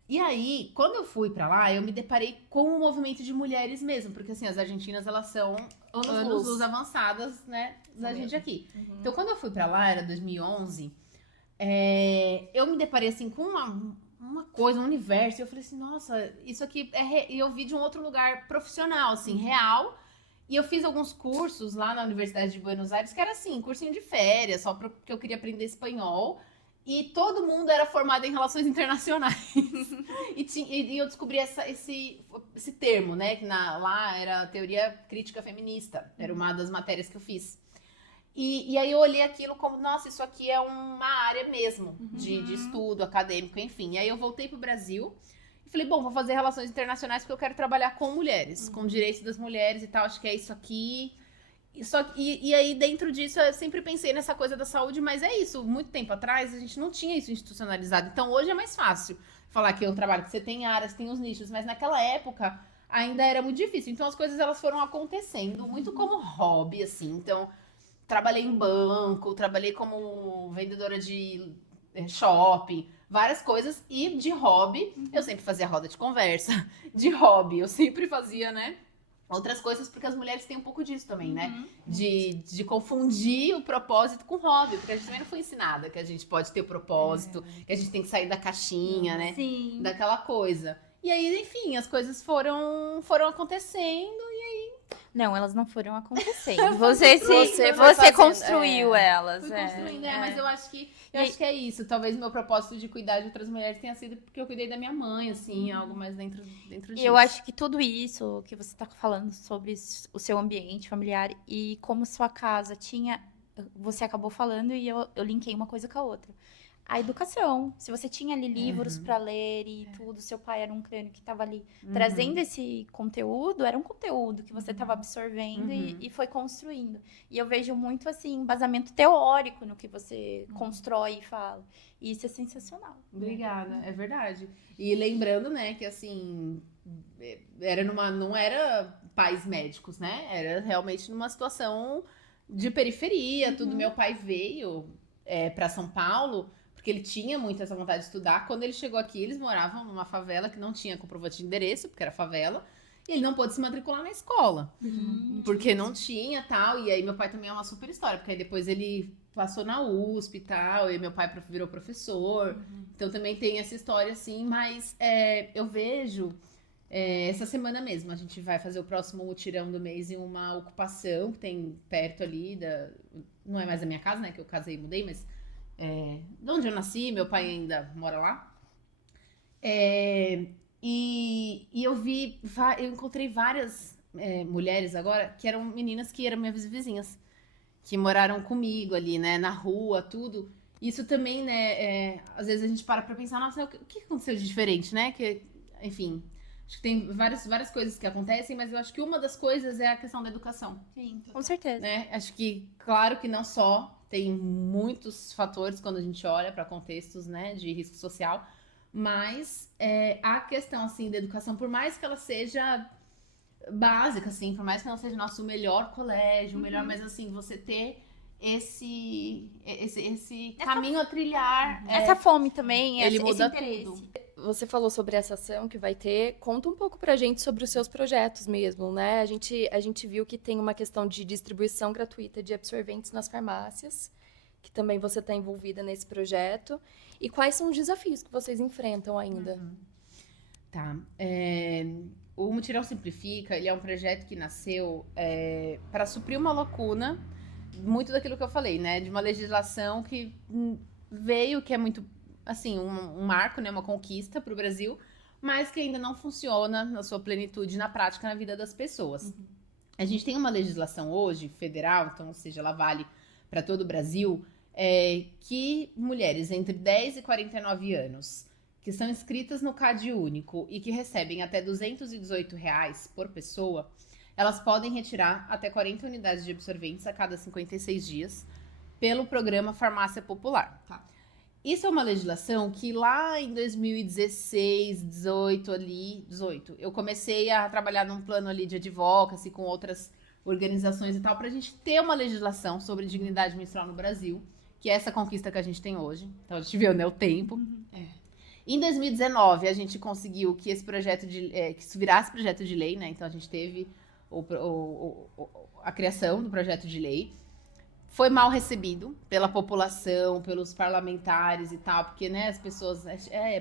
E aí, quando eu fui pra lá, eu me deparei com o movimento de mulheres mesmo, porque assim, as argentinas, elas são anos-luz avançadas, né, da gente aqui. Então, quando eu fui pra lá, era 2011, eu me deparei assim com uma coisa, um universo, e eu falei assim, nossa, isso aqui e eu vi de um outro lugar profissional, assim, real. E eu fiz alguns cursos lá na Universidade de Buenos Aires, que era assim, cursinho de férias, só porque eu queria aprender espanhol. E todo mundo era formado em relações internacionais. e eu descobri esse termo, né? Que lá era teoria crítica feminista. Era uma das matérias que eu fiz. E aí eu olhei aquilo como, nossa, isso aqui é uma área mesmo de estudo acadêmico, enfim. E aí eu voltei pro Brasil e falei, bom, vou fazer relações internacionais porque eu quero trabalhar com mulheres, com direitos das mulheres e tal, acho que é isso aqui. E aí, dentro disso, eu sempre pensei nessa coisa da saúde, mas é isso. Muito tempo atrás, a gente não tinha isso institucionalizado. Então, hoje é mais fácil falar que eu trabalho, que você tem áreas, tem os nichos, mas naquela época ainda era muito difícil. Então, as coisas elas foram acontecendo muito como hobby, assim. Então, trabalhei em banco, trabalhei como vendedora de shopping, várias coisas. E de hobby, eu sempre fazia roda de conversa. De hobby, eu sempre fazia, né? Outras coisas, porque as mulheres têm um pouco disso também, né? De confundir o propósito com o hobby. Porque a gente também não foi ensinada que a gente pode ter o propósito, que a gente tem que sair da caixinha, né? Sim. Daquela coisa. E aí, enfim, as coisas foram acontecendo. Não, elas não foram acontecendo. Você fazendo, construiu elas. Fui construindo, mas eu acho que é isso. Talvez meu propósito de cuidar de outras mulheres tenha sido porque eu cuidei da minha mãe, assim, algo mais dentro disso. E eu acho que tudo isso que você está falando sobre o seu ambiente familiar e como sua casa tinha. Você acabou falando e eu linkei uma coisa com a outra. A educação. Se você tinha ali livros para ler e tudo, seu pai era um crânio que estava ali trazendo esse conteúdo, era um conteúdo que você estava absorvendo e foi construindo. E eu vejo muito, assim, embasamento teórico no que você constrói e fala. E isso é sensacional. Obrigada, é verdade. E lembrando, né, que assim, não era pais médicos, né? Era realmente numa situação de periferia, tudo. Meu pai veio para São Paulo porque ele tinha muito essa vontade de estudar. Quando ele chegou aqui, eles moravam numa favela que não tinha comprovante de endereço, porque era favela. E ele não pôde se matricular na escola. Porque não tinha tal. E aí meu pai também é uma super história. Porque aí depois ele passou na USP e tal. E meu pai virou professor. Então também tem essa história assim. Mas eu vejo... essa semana mesmo, a gente vai fazer o próximo mutirão do mês em uma ocupação que tem perto ali não é mais a minha casa, né? Que eu casei e mudei, mas... de onde eu nasci, meu pai ainda mora lá. E eu encontrei várias mulheres agora que eram meninas que eram minhas vizinhas, que moraram comigo ali, né, na rua, tudo. Isso também, né, às vezes a gente para pra pensar, nossa, o que aconteceu de diferente, né? Que, enfim, acho que tem várias coisas que acontecem, mas eu acho que uma das coisas é a questão da educação. Sim, com certeza. Né? Acho que, claro que não só, tem muitos fatores quando a gente olha para contextos, né, de risco social, mas a questão, assim, da educação, por mais que ela seja básica, assim, por mais que não seja nosso melhor colégio, melhor, mas, assim, você ter esse caminho a trilhar. Essa fome também, ele esse muda interesse. tudo. você falou sobre essa ação que vai ter. Conta um pouco pra gente sobre os seus projetos mesmo, né? A gente viu que tem uma questão de distribuição gratuita de absorventes nas farmácias, que também você está envolvida nesse projeto. E quais são os desafios que vocês enfrentam ainda? Tá. O Mutirão Simplifica, ele é um projeto que nasceu para suprir uma lacuna, muito daquilo que eu falei, né? De uma legislação que veio, que é muito, assim, um marco, né? Uma conquista para o Brasil, mas que ainda não funciona na sua plenitude, na prática, na vida das pessoas. A gente tem uma legislação hoje, federal, então, ou seja, ela vale para todo o Brasil, que mulheres entre 10 e 49 anos que são inscritas no CAD único e que recebem até R$ 218 por pessoa, elas podem retirar até 40 unidades de absorventes a cada 56 dias pelo programa Farmácia Popular. Tá. Isso é uma legislação que lá em 2016, 18, eu comecei a trabalhar num plano ali de advocacy com outras organizações e tal, pra gente ter uma legislação sobre dignidade menstrual no Brasil, que é essa conquista que a gente tem hoje. Então a gente viu, né, o tempo. Em 2019, a gente conseguiu que esse projeto que isso virasse projeto de lei, né? Então a gente teve a criação do projeto de lei. Foi mal recebido pela população, pelos parlamentares e tal, porque, né, as pessoas...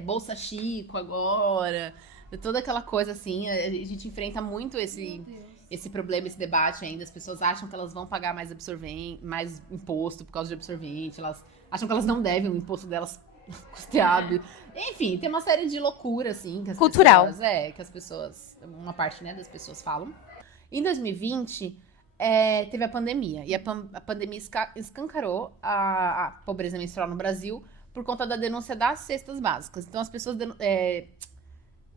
Bolsa Chico agora, toda aquela coisa assim. A gente enfrenta muito esse problema, esse debate ainda. As pessoas acham que elas vão pagar mais absorvente, mais imposto por causa de absorvente. Elas acham que elas não devem o imposto delas custeado. Enfim, tem uma série de loucura, assim. Que as cultural. Pessoas, que as pessoas... Uma parte, né, das pessoas falam. Em 2020... teve a pandemia, e a pandemia escancarou a pobreza menstrual no Brasil por conta da denúncia das cestas básicas. Então as pessoas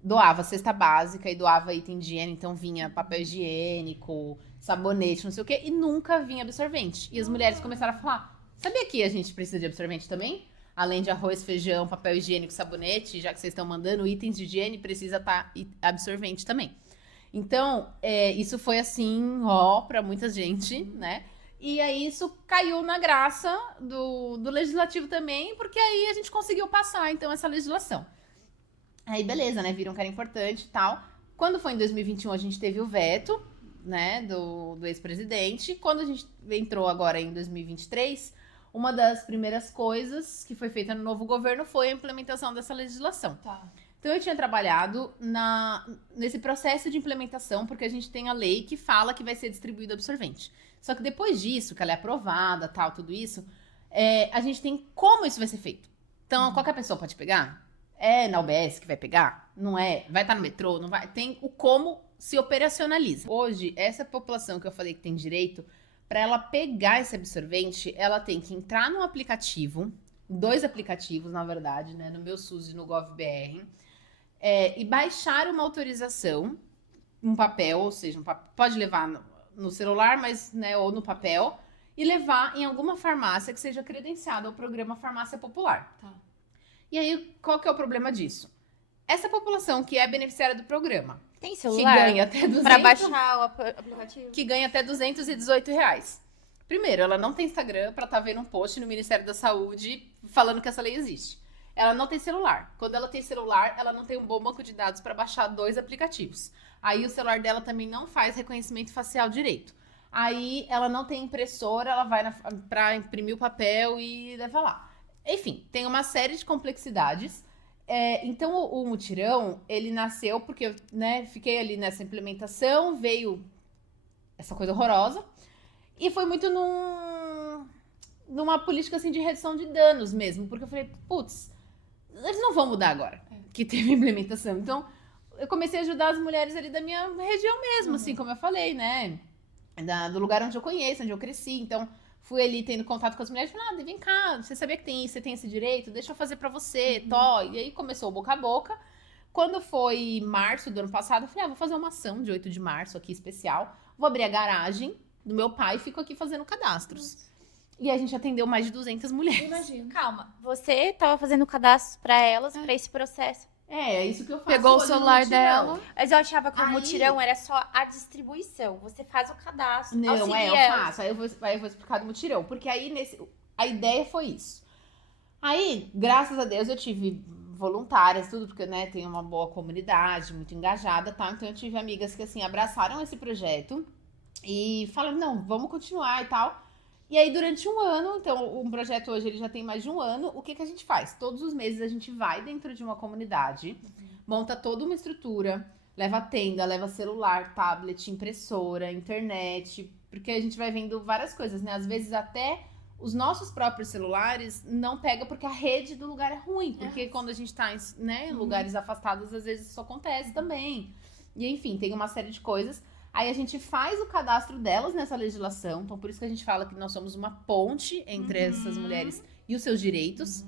doavam cesta básica e doava item de higiene, então vinha papel higiênico, sabonete, não sei o quê, e nunca vinha absorvente. E as mulheres começaram a falar, sabia que a gente precisa de absorvente também? Além de arroz, feijão, papel higiênico, sabonete, já que vocês estão mandando itens de higiene, precisa estar absorvente também. Então, isso foi assim, pra muita gente, né? E aí isso caiu na graça do legislativo também, porque aí a gente conseguiu passar, então, essa legislação. Aí, beleza, né? Viram que era importante e tal. Quando foi em 2021, a gente teve o veto, né, do ex-presidente. Quando a gente entrou agora em 2023, uma das primeiras coisas que foi feita no novo governo foi a implementação dessa legislação. Tá. Então, eu tinha trabalhado nesse processo de implementação, porque a gente tem a lei que fala que vai ser distribuído absorvente. Só que depois disso, que ela é aprovada, tal, tudo isso, a gente tem como isso vai ser feito. Então, qualquer pessoa pode pegar? É na UBS que vai pegar? Não é? Vai estar no metrô? Não vai? Tem o como se operacionaliza. Hoje, essa população que eu falei que tem direito, para ela pegar esse absorvente, ela tem que entrar no aplicativo, 2 aplicativos, na verdade, né, no Meu SUS e no GovBR, e baixar uma autorização, um papel, ou seja, pode levar no celular, mas, né, ou no papel, e levar em alguma farmácia que seja credenciada ao programa Farmácia Popular. Tá. E aí, qual que é o problema disso? Essa população que é beneficiária do programa, Tem que celular? ganha até 200, Pra baixar o aplicativo? que ganha até R$218. Primeiro, ela não tem Instagram pra estar vendo um post no Ministério da Saúde falando que essa lei existe. Ela não tem celular. Quando ela tem celular, ela não tem um bom banco de dados para baixar 2 aplicativos. Aí o celular dela também não faz reconhecimento facial direito. Aí ela não tem impressora, ela vai para imprimir o papel e leva lá. Enfim, tem uma série de complexidades. Então o mutirão, ele nasceu porque eu, né, fiquei ali nessa implementação, veio essa coisa horrorosa. E foi muito numa política assim de redução de danos mesmo. Porque eu falei, putz, eles não vão mudar agora que teve implementação. Então, eu comecei a ajudar as mulheres ali da minha região mesmo, assim, como eu falei, né? Do lugar onde eu conheço, onde eu cresci. Então, fui ali tendo contato com as mulheres. Falei, vem cá, você sabia que você tem esse direito? Deixa eu fazer pra você, tó. E aí começou o boca a boca. Quando foi março do ano passado, eu falei, vou fazer uma ação de 8 de março aqui especial. Vou abrir a garagem do meu pai e fico aqui fazendo cadastros. E a gente atendeu mais de 200 mulheres. Imagino. Calma, você tava fazendo cadastro pra elas, pra esse processo. É isso que eu faço. Pegou o hoje no celular mutirão. dela. Mas eu achava que o Aí- mutirão era só a distribuição. Você faz o cadastro, Não, auxilia eu elas. faço. Aí eu vou explicar do mutirão. Porque aí a ideia foi isso. Aí, graças a Deus, eu tive voluntárias, tudo, porque, né, tem uma boa comunidade, muito engajada, tá? Então eu tive amigas que, assim, abraçaram esse projeto e falaram, não, vamos continuar e tal. E aí, durante um ano, então, o projeto hoje ele já tem mais de um ano, o que que a gente faz? Todos os meses a gente vai dentro de uma comunidade, monta toda uma estrutura, leva tenda, leva celular, tablet, impressora, internet, porque a gente vai vendo várias coisas, né? Às vezes até os nossos próprios celulares não pega porque a rede do lugar é ruim, porque quando a gente tá em lugares afastados, às vezes isso acontece também. E enfim, tem uma série de coisas. Aí a gente faz o cadastro delas nessa legislação, então por isso que a gente fala que nós somos uma ponte entre essas mulheres e os seus direitos,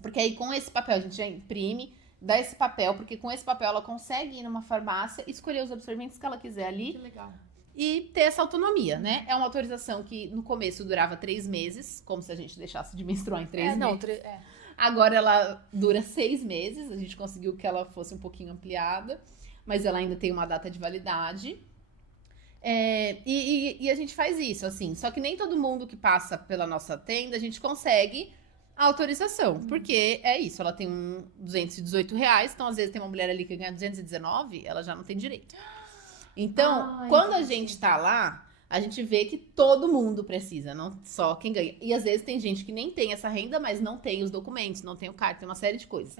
porque aí com esse papel a gente já imprime, dá esse papel, porque com esse papel ela consegue ir numa farmácia, escolher os absorventes que ela quiser ali. Que legal. E ter essa autonomia, né? É uma autorização que no começo durava 3 meses, como se a gente deixasse de menstruar em 3 meses. Agora ela dura 6 meses, a gente conseguiu que ela fosse um pouquinho ampliada, mas ela ainda tem uma data de validade. E a gente faz isso, assim. Só que nem todo mundo que passa pela nossa tenda, a gente consegue a autorização. Porque é isso, ela tem R$218, então às vezes tem uma mulher ali que ganha 219, ela já não tem direito. Então, quando a gente tá lá, a gente vê que todo mundo precisa, não só quem ganha. E às vezes tem gente que nem tem essa renda, mas não tem os documentos, não tem o CAR, tem uma série de coisas.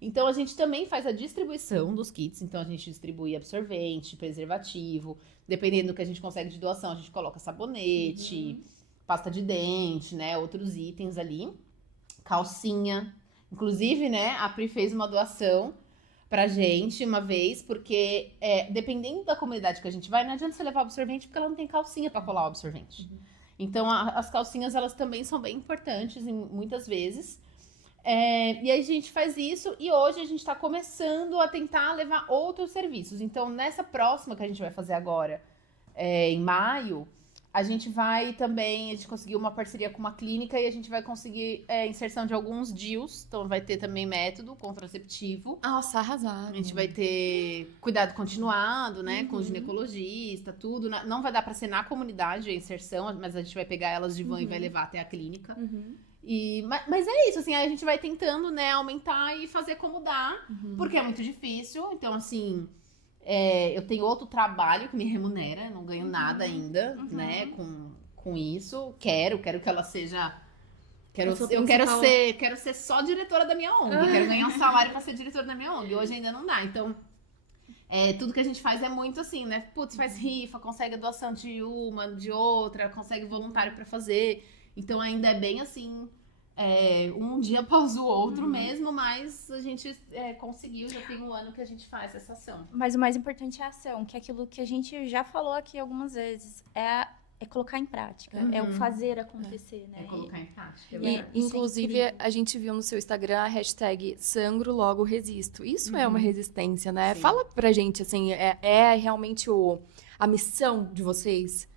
Então, a gente também faz a distribuição dos kits. Então, a gente distribui absorvente, preservativo. Dependendo do que a gente consegue de doação, a gente coloca sabonete, pasta de dente, né? Outros itens ali. Calcinha. Inclusive, né? A Pri fez uma doação pra gente uma vez, porque dependendo da comunidade que a gente vai, não adianta você levar absorvente, porque ela não tem calcinha pra colar o absorvente. Então, as calcinhas, elas também são bem importantes, muitas vezes. E aí a gente faz isso, e hoje a gente tá começando a tentar levar outros serviços. Então, nessa próxima que a gente vai fazer agora, em maio, a gente conseguiu uma parceria com uma clínica e a gente vai conseguir inserção de alguns DIUs. Então, vai ter também método contraceptivo. Nossa, arrasaram. A gente vai ter cuidado continuado, né? Com o ginecologista, tudo. Não vai dar pra ser na comunidade a inserção, mas a gente vai pegar elas de van e vai levar até a clínica. Mas é isso, assim, aí a gente vai tentando, né, aumentar e fazer como dá, porque é muito difícil. Então, assim, eu tenho outro trabalho que me remunera, não ganho nada ainda, né, com isso. Quero que ela seja. Eu quero ser só diretora da minha ONG, quero ganhar um salário pra ser diretora da minha ONG. Hoje ainda não dá, então tudo que a gente faz é muito assim, né? Putz, faz rifa, consegue a doação de uma, de outra, consegue voluntário pra fazer. Então ainda é bem assim, um dia após o outro mesmo, mas a gente conseguiu, já tem um ano que a gente faz essa ação. Mas o mais importante é a ação, que é aquilo que a gente já falou aqui algumas vezes, é colocar em prática, é o fazer acontecer, né? É colocar em prática. E, inclusive, a gente viu no seu Instagram a hashtag Sangro Logo Resisto. Isso é uma resistência, né? Sim. Fala pra gente, assim, é realmente a missão de vocês?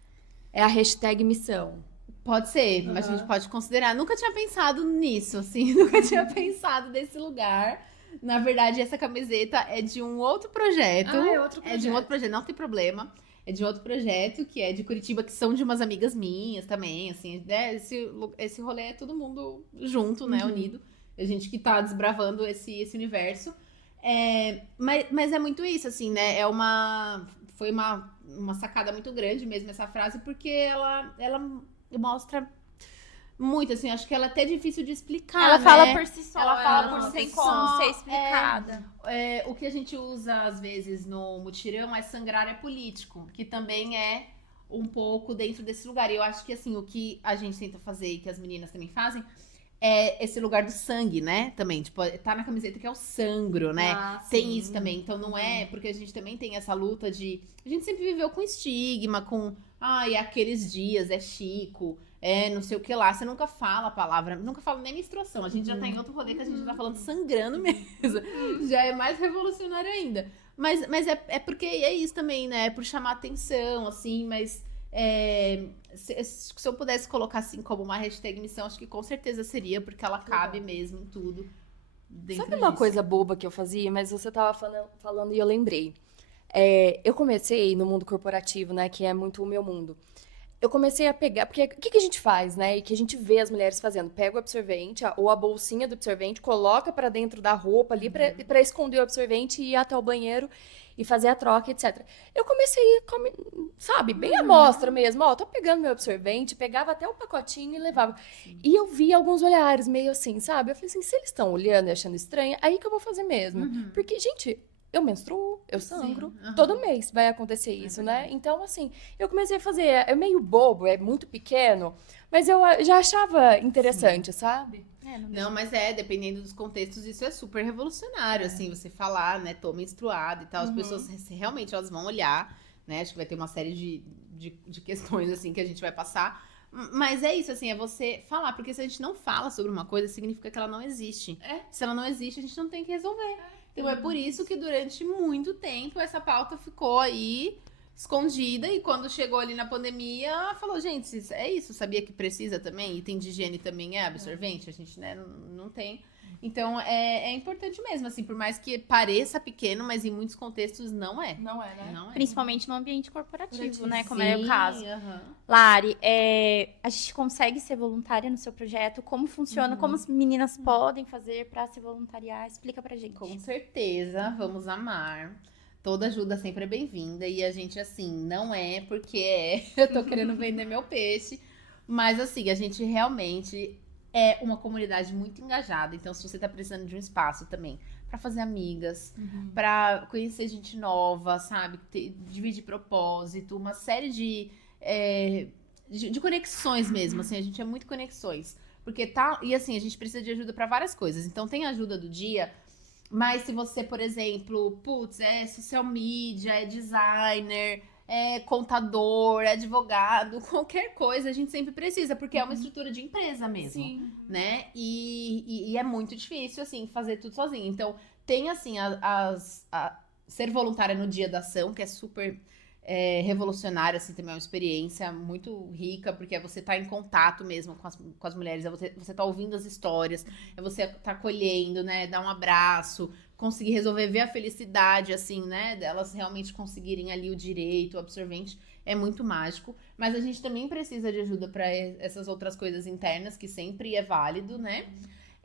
É a hashtag missão? Pode ser, a gente pode considerar. Nunca tinha pensado nisso, assim, nunca tinha pensado nesse lugar. Na verdade, essa camiseta é de um outro projeto. É outro projeto. É de um outro projeto, não tem problema. É de outro projeto, que é de Curitiba, que são de umas amigas minhas também, assim, né? Esse rolê é todo mundo junto, né, unido. A gente que tá desbravando esse universo. Mas é muito isso, assim, né? Foi uma sacada muito grande mesmo essa frase, porque ela mostra muito, assim, acho que ela é até difícil de explicar, Ela né? fala por si só, Ela fala por não tem si como só, ser explicada. O que a gente usa, às vezes, no mutirão é sangrar é político, que também é um pouco dentro desse lugar. E eu acho que, assim, o que a gente tenta fazer e que as meninas também fazem é esse lugar do sangue, né? Também, tipo, tá na camiseta que é o sangro, né? Tem isso também. Então, não é... Porque a gente também tem essa luta de... A gente sempre viveu com estigma, com... Ai, aqueles dias, é chico, não sei o que lá. Você nunca fala a palavra, nunca fala nem menstruação. A gente já tá em outro rolê que a gente tá falando sangrando mesmo. Já é mais revolucionário ainda. Mas é porque é isso também, né? É por chamar atenção, assim, mas... se eu pudesse colocar assim como uma hashtag missão, acho que com certeza seria, porque ela cabe mesmo em tudo. Sabe uma coisa boba que eu fazia, mas você tava falando e eu lembrei. Eu comecei no mundo corporativo, né, que é muito o meu mundo. eu comecei a pegar, porque o que a gente faz, né? E que a gente vê as mulheres fazendo? Pega o absorvente, ou a bolsinha do absorvente, coloca pra dentro da roupa ali pra esconder o absorvente e ir até o banheiro e fazer a troca, etc. Eu comecei, sabe, bem à mostra mesmo. Ó, tô pegando meu absorvente, pegava até o pacotinho e levava. E eu vi alguns olhares meio assim, sabe? Eu falei assim, se eles estão olhando e achando estranho, aí que eu vou fazer mesmo. Porque, gente, eu menstruo, eu sangro, todo mês vai acontecer isso, né? Então, assim, eu comecei a fazer, é meio bobo, é muito pequeno, mas eu já achava interessante, sabe? Não, mas dependendo dos contextos, isso é super revolucionário, assim, você falar, né, tô menstruada e tal, as pessoas realmente, elas vão olhar, né, acho que vai ter uma série de questões, assim, que a gente vai passar, mas é isso, assim, é você falar, porque se a gente não fala sobre uma coisa, significa que ela não existe. Se ela não existe, a gente não tem que resolver. Então é por isso que durante muito tempo essa pauta ficou aí escondida e quando chegou ali na pandemia, falou, gente, é isso, sabia que precisa também? Item de higiene também é absorvente? A gente, né, não tem. Então é importante mesmo, assim, por mais que pareça pequeno, mas em muitos contextos não é. Não é, né? Não é. Principalmente no ambiente corporativo, né? Como Sim, é o caso. Lari, a gente consegue ser voluntária no seu projeto? Como funciona? Como as meninas podem fazer para se voluntariar? Explica pra gente. Com certeza, vamos amar. Toda ajuda sempre é bem-vinda. E a gente, assim, não é porque eu tô querendo vender meu peixe. Mas, assim, a gente realmente é uma comunidade muito engajada. Então, se você tá precisando de um espaço também pra fazer amigas, pra conhecer gente nova, sabe? Dividir propósito, uma série de conexões mesmo. Assim, a gente é muito conexões. Porque tá. E assim, a gente precisa de ajuda pra várias coisas. Então, tem ajuda do dia. Mas se você, por exemplo, é social media, é designer, é contador, é advogado, qualquer coisa, a gente sempre precisa, porque é uma estrutura de empresa mesmo, né? E é muito difícil, assim, fazer tudo sozinho. Então, tem, assim, ser voluntária no Dia da Ação, que é super revolucionário, assim, também é uma experiência muito rica, porque é você estar em contato mesmo com as mulheres, é você tá ouvindo as histórias, é você tá acolhendo, né, dar um abraço, conseguir resolver, ver a felicidade, assim, né, delas realmente conseguirem ali o direito, o absorvente, é muito mágico, mas a gente também precisa de ajuda para essas outras coisas internas, que sempre é válido, né,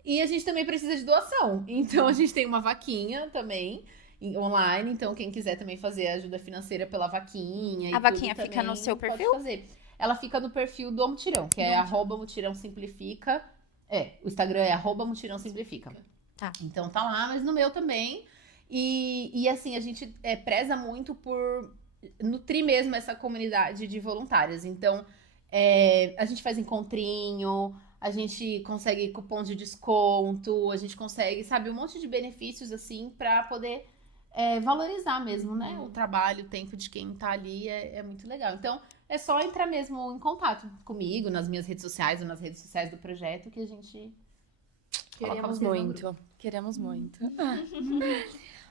e a gente também precisa de doação, então a gente tem uma vaquinha também, online, então quem quiser também fazer ajuda financeira pela vaquinha. A vaquinha fica no seu perfil? Pode fazer. Ela fica no perfil do Mutirão, que é @mutirãosimplifica. O Instagram é @mutirãosimplifica. Tá. Então tá lá, mas no meu também. E assim, a gente preza muito por nutrir mesmo essa comunidade de voluntárias. Então, a gente faz encontrinho, a gente consegue cupom de desconto, a gente consegue, sabe, um monte de benefícios, assim, pra poder valorizar mesmo, né? O trabalho, o tempo de quem tá ali é muito legal. Então, é só entrar mesmo em contato comigo, nas minhas redes sociais ou nas redes sociais do projeto, que a gente Queremos muito. Queremos muito.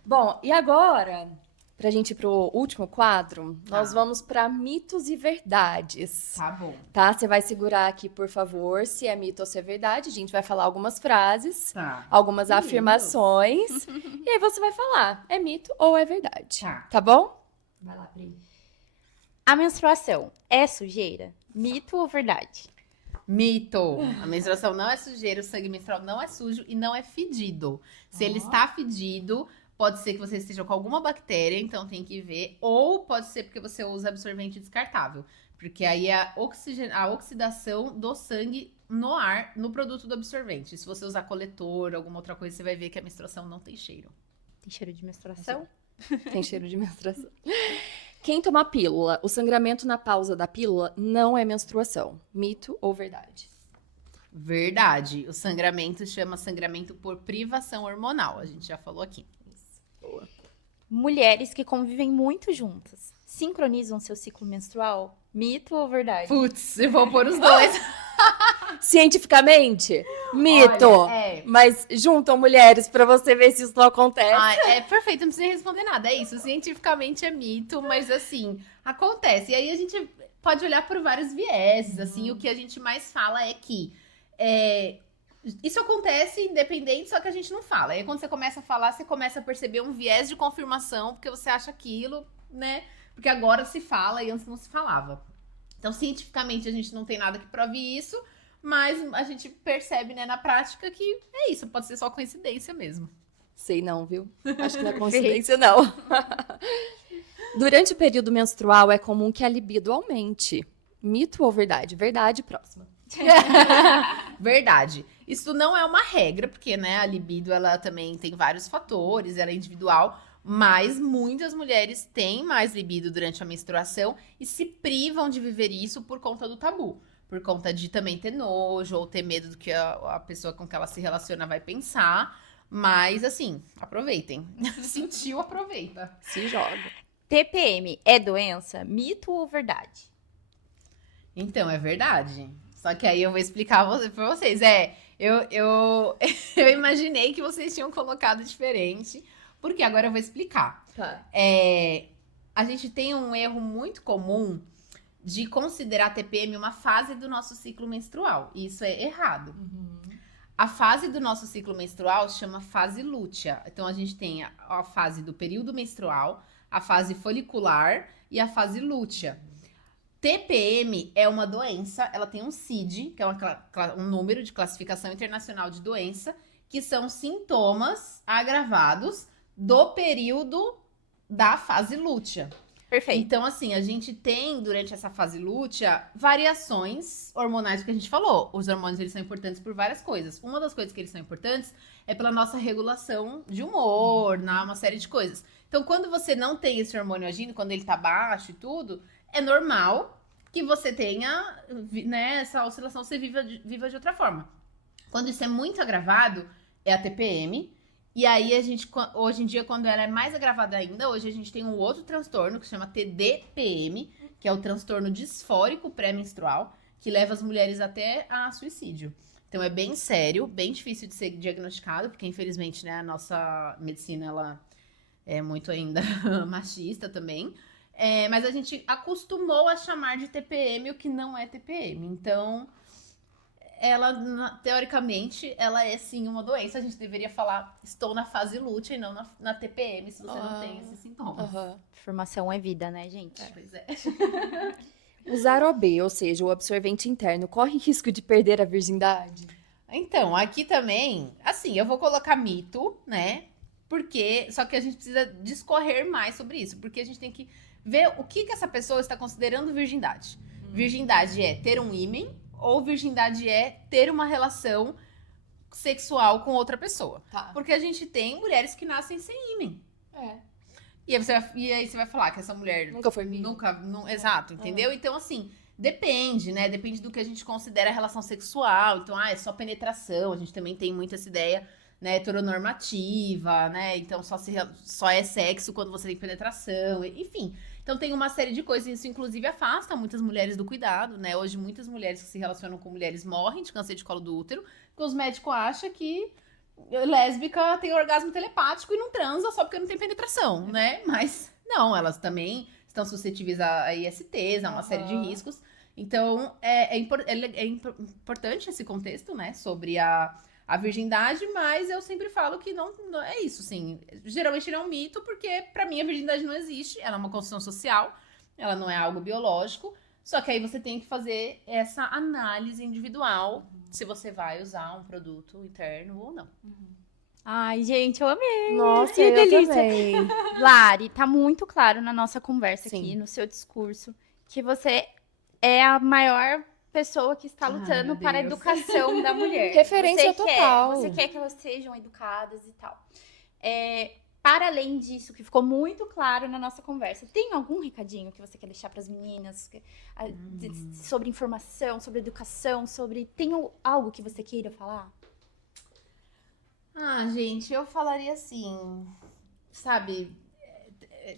Bom, e agora, pra gente ir pro último quadro, nós vamos pra mitos e verdades. Tá bom. Tá? Você vai segurar aqui, por favor, se é mito ou se é verdade. A gente vai falar algumas frases, algumas afirmações. E aí você vai falar, é mito ou é verdade. Tá bom? Vai lá, Pri. A menstruação é sujeira? Mito ou verdade? Mito. A menstruação não é sujeira, o sangue menstrual não é sujo e não é fedido. Se ele está fedido, pode ser que você esteja com alguma bactéria, então tem que ver. Ou pode ser porque você usa absorvente descartável. Porque aí é a oxidação do sangue no ar, no produto do absorvente. Se você usar coletor, alguma outra coisa, você vai ver que a menstruação não tem cheiro. Tem cheiro de menstruação? Tem cheiro de menstruação. Quem toma pílula, o sangramento na pausa da pílula não é menstruação. Mito ou verdade? Verdade. O sangramento chama sangramento por privação hormonal. A gente já falou aqui. Isso. Boa. Mulheres que convivem muito juntas sincronizam seu ciclo menstrual? Mito ou verdade? Putz, eu vou pôr os dois. Cientificamente, mito. Olha, mas juntam mulheres pra você ver se isso não acontece. É perfeito, não precisa nem responder nada. É isso, cientificamente é mito, mas assim, acontece. E aí a gente pode olhar por vários vieses, assim, o que a gente mais fala é que isso acontece independente, só que a gente não fala. E aí quando você começa a falar, você começa a perceber um viés de confirmação, porque você acha aquilo, né? Porque agora se fala e antes não se falava. Então, cientificamente, a gente não tem nada que prove isso, mas a gente percebe, né, na prática que é isso, pode ser só coincidência mesmo. Sei não, viu? Acho que não é coincidência, não. Durante o período menstrual, é comum que a libido aumente. Mito ou verdade? Verdade, próxima. Verdade. Isso não é uma regra, porque, né, a libido, ela também tem vários fatores, ela é individual, mas muitas mulheres têm mais libido durante a menstruação e se privam de viver isso por conta do tabu. Por conta de também ter nojo ou ter medo do que a pessoa com que ela se relaciona vai pensar. Mas, assim, aproveitem. Sentiu, aproveita. Se joga. TPM é doença? Mito ou verdade? Então, é verdade. Só que aí eu vou explicar pra vocês. Eu imaginei que vocês tinham colocado diferente, porque agora eu vou explicar. Tá. A gente tem um erro muito comum de considerar a TPM uma fase do nosso ciclo menstrual. E isso é errado. A fase do nosso ciclo menstrual se chama fase lútea. Então, a gente tem a fase do período menstrual, a fase folicular e a fase lútea. TPM é uma doença, ela tem um CID, que é um número de classificação internacional de doença, que são sintomas agravados do período da fase lútea. Perfeito. Então, assim, a gente tem, durante essa fase lútea, variações hormonais, que a gente falou. Os hormônios, eles são importantes por várias coisas. Uma das coisas que eles são importantes é pela nossa regulação de humor, uma série de coisas. Então, quando você não tem esse hormônio agindo, quando ele tá baixo e tudo, é normal que você tenha, né, essa oscilação, você viva de outra forma. Quando isso é muito agravado, é a TPM. E aí, hoje em dia, quando ela é mais agravada ainda, hoje a gente tem um outro transtorno que se chama TDPM, que é o transtorno disfórico pré-menstrual, que leva as mulheres até a suicídio. Então, é bem sério, bem difícil de ser diagnosticado, porque, infelizmente, né, a nossa medicina, ela é muito ainda machista também. Mas a gente acostumou a chamar de TPM o que não é TPM. Então, ela, teoricamente, ela é sim uma doença. A gente deveria falar, estou na fase lútea e não na TPM, se você não tem esses sintomas. Formação é vida, né, gente? Pois é. Usar OB, ou seja, o absorvente interno, corre risco de perder a virgindade? Então, aqui também, assim, eu vou colocar mito, né? Só que a gente precisa discorrer mais sobre isso, porque a gente tem que ver o que essa pessoa está considerando virgindade. Virgindade é ter um ímen ou virgindade é ter uma relação sexual com outra pessoa. Tá. Porque a gente tem mulheres que nascem sem ímen. E aí você vai falar que essa mulher Nunca foi virgem. Exato, entendeu? Então, assim, depende, né? Depende do que a gente considera relação sexual. Então, é só penetração. A gente também tem muito essa ideia, né, heteronormativa, né? Então, só é sexo quando você tem penetração. Enfim, então tem uma série de coisas. Isso, inclusive, afasta muitas mulheres do cuidado, né? Hoje, muitas mulheres que se relacionam com mulheres morrem de câncer de colo do útero, porque os médicos acham que lésbica tem orgasmo telepático e não transa só porque não tem penetração, né? Mas não, elas também estão suscetíveis a ISTs, a uma série de riscos. Então, é importante esse contexto, né? Sobre a virgindade, mas eu sempre falo que não é isso, assim. Geralmente ele é um mito, porque pra mim a virgindade não existe, ela é uma construção social, ela não é algo biológico, só que aí você tem que fazer essa análise individual, se você vai usar um produto interno ou não. Ai, gente, eu amei. Nossa, que eu delícia. também. Lari, tá muito claro na nossa conversa Sim. aqui, no seu discurso, que você é a maior pessoa que está lutando meu para a Deus. educação da mulher. Referência Você total. Você quer que elas sejam educadas e tal. Para além disso, que ficou muito claro na nossa conversa, tem algum recadinho que você quer deixar para as meninas sobre informação, sobre educação, tem algo que você queira falar? Ah, gente, eu falaria assim, sabe,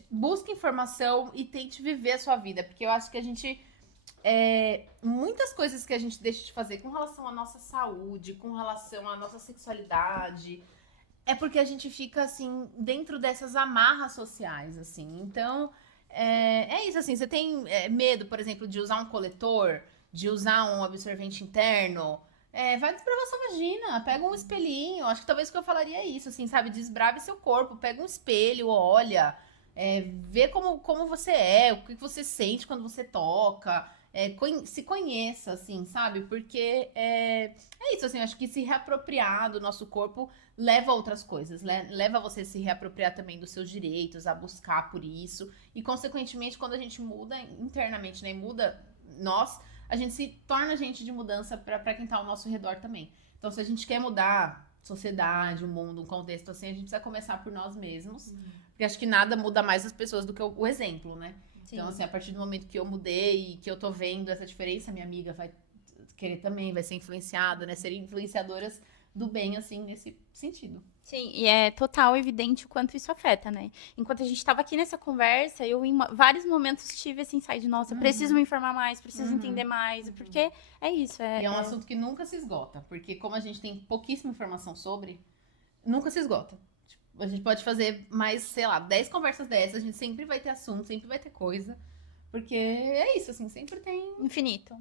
busque informação e tente viver a sua vida, porque eu acho que a gente, muitas coisas que a gente deixa de fazer com relação à nossa saúde, com relação à nossa sexualidade, é porque a gente fica, assim, dentro dessas amarras sociais, assim. Então, é isso, assim, você tem medo, por exemplo, de usar um coletor, de usar um absorvente interno, vai desbravar sua vagina, pega um espelhinho, acho que talvez o que eu falaria é isso, assim, sabe? Desbrave seu corpo, pega um espelho, olha, vê como você é, o que você sente quando você toca, se conheça, assim, sabe? Porque é isso, assim, eu acho que se reapropriar do nosso corpo leva a outras coisas, leva você a se reapropriar também dos seus direitos, a buscar por isso. E, consequentemente, quando a gente muda internamente, né, muda a gente se torna agente de mudança para quem tá ao nosso redor também. Então, se a gente quer mudar sociedade, o mundo, um contexto assim, a gente precisa começar por nós mesmos. Porque acho que nada muda mais as pessoas do que o exemplo, né? Sim. Então, assim, a partir do momento que eu mudei e que eu tô vendo essa diferença, minha amiga vai querer também, vai ser influenciada, né? Ser influenciadoras do bem, assim, nesse sentido. Sim, e é total evidente o quanto isso afeta, né? Enquanto a gente estava aqui nessa conversa, eu em vários momentos tive esse insight de, nossa, preciso me informar mais, preciso entender mais, porque é isso. E é um assunto que nunca se esgota, porque como a gente tem pouquíssima informação sobre, nunca se esgota. Tipo, a gente pode fazer mais, sei lá, 10 conversas dessas, a gente sempre vai ter assunto, sempre vai ter coisa, porque é isso, assim, sempre tem, Infinito.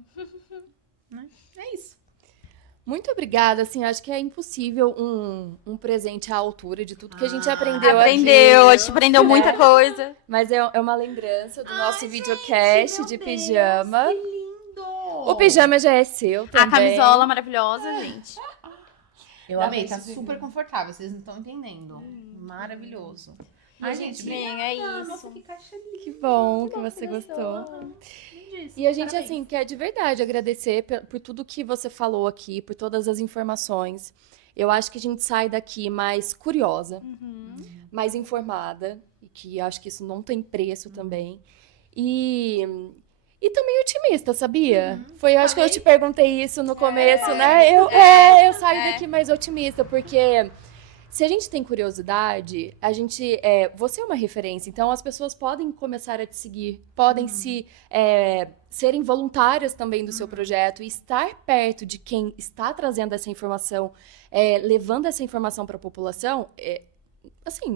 né? É isso. Muito obrigada, assim, acho que é impossível um presente à altura de tudo que a gente aprendeu aqui. A gente aprendeu muita coisa. Mas é uma lembrança do nosso videocast de pijama. Que lindo! O pijama já é seu também. A camisola maravilhosa, gente. Eu amei, tá super confortável, vocês não estão entendendo. Maravilhoso. Ai, gente, Sim, é obrigada. isso. Nossa, que caixa linda. Que bom que você gostou. E a gente, assim, quer de verdade agradecer por tudo que você falou aqui, por todas as informações. Eu acho que a gente sai daqui mais curiosa, mais informada, e que acho que isso não tem preço também. E também otimista, sabia? Eu acho que eu te perguntei isso no começo, né? Eu saio daqui mais otimista, porque se a gente tem curiosidade, você é uma referência, então as pessoas podem começar a te seguir, podem serem voluntárias também do seu projeto e estar perto de quem está trazendo essa informação, levando essa informação para a população, assim,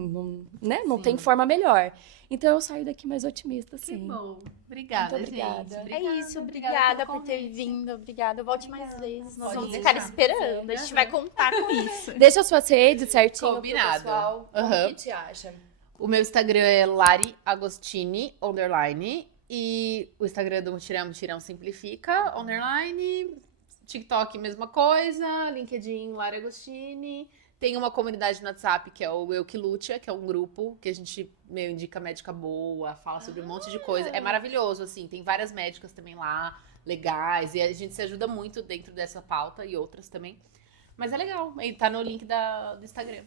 não tem forma melhor. Então eu saio daqui mais otimista, sim. Que bom. Obrigada, Muito obrigada. gente. É isso, obrigada por ter vindo, obrigada. Volte mais vezes, nós vamos ficar esperando, a gente vai contar com isso. Deixa as suas redes certinho Combinado. pro pessoal. O que te acha? O meu Instagram é lariagostini, _ e o Instagram do Mutirão Simplifica, _, TikTok, mesma coisa, LinkedIn, Lari Agostini. Tem uma comunidade no WhatsApp, que é o Eu Que Lute, que é um grupo que a gente indica médica boa, fala sobre um monte de coisa. É maravilhoso, assim, tem várias médicas também lá, legais, e a gente se ajuda muito dentro dessa pauta e outras também. Mas é legal, e tá no link do Instagram.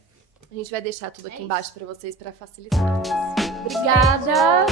A gente vai deixar tudo aqui embaixo para vocês para facilitar. Obrigada!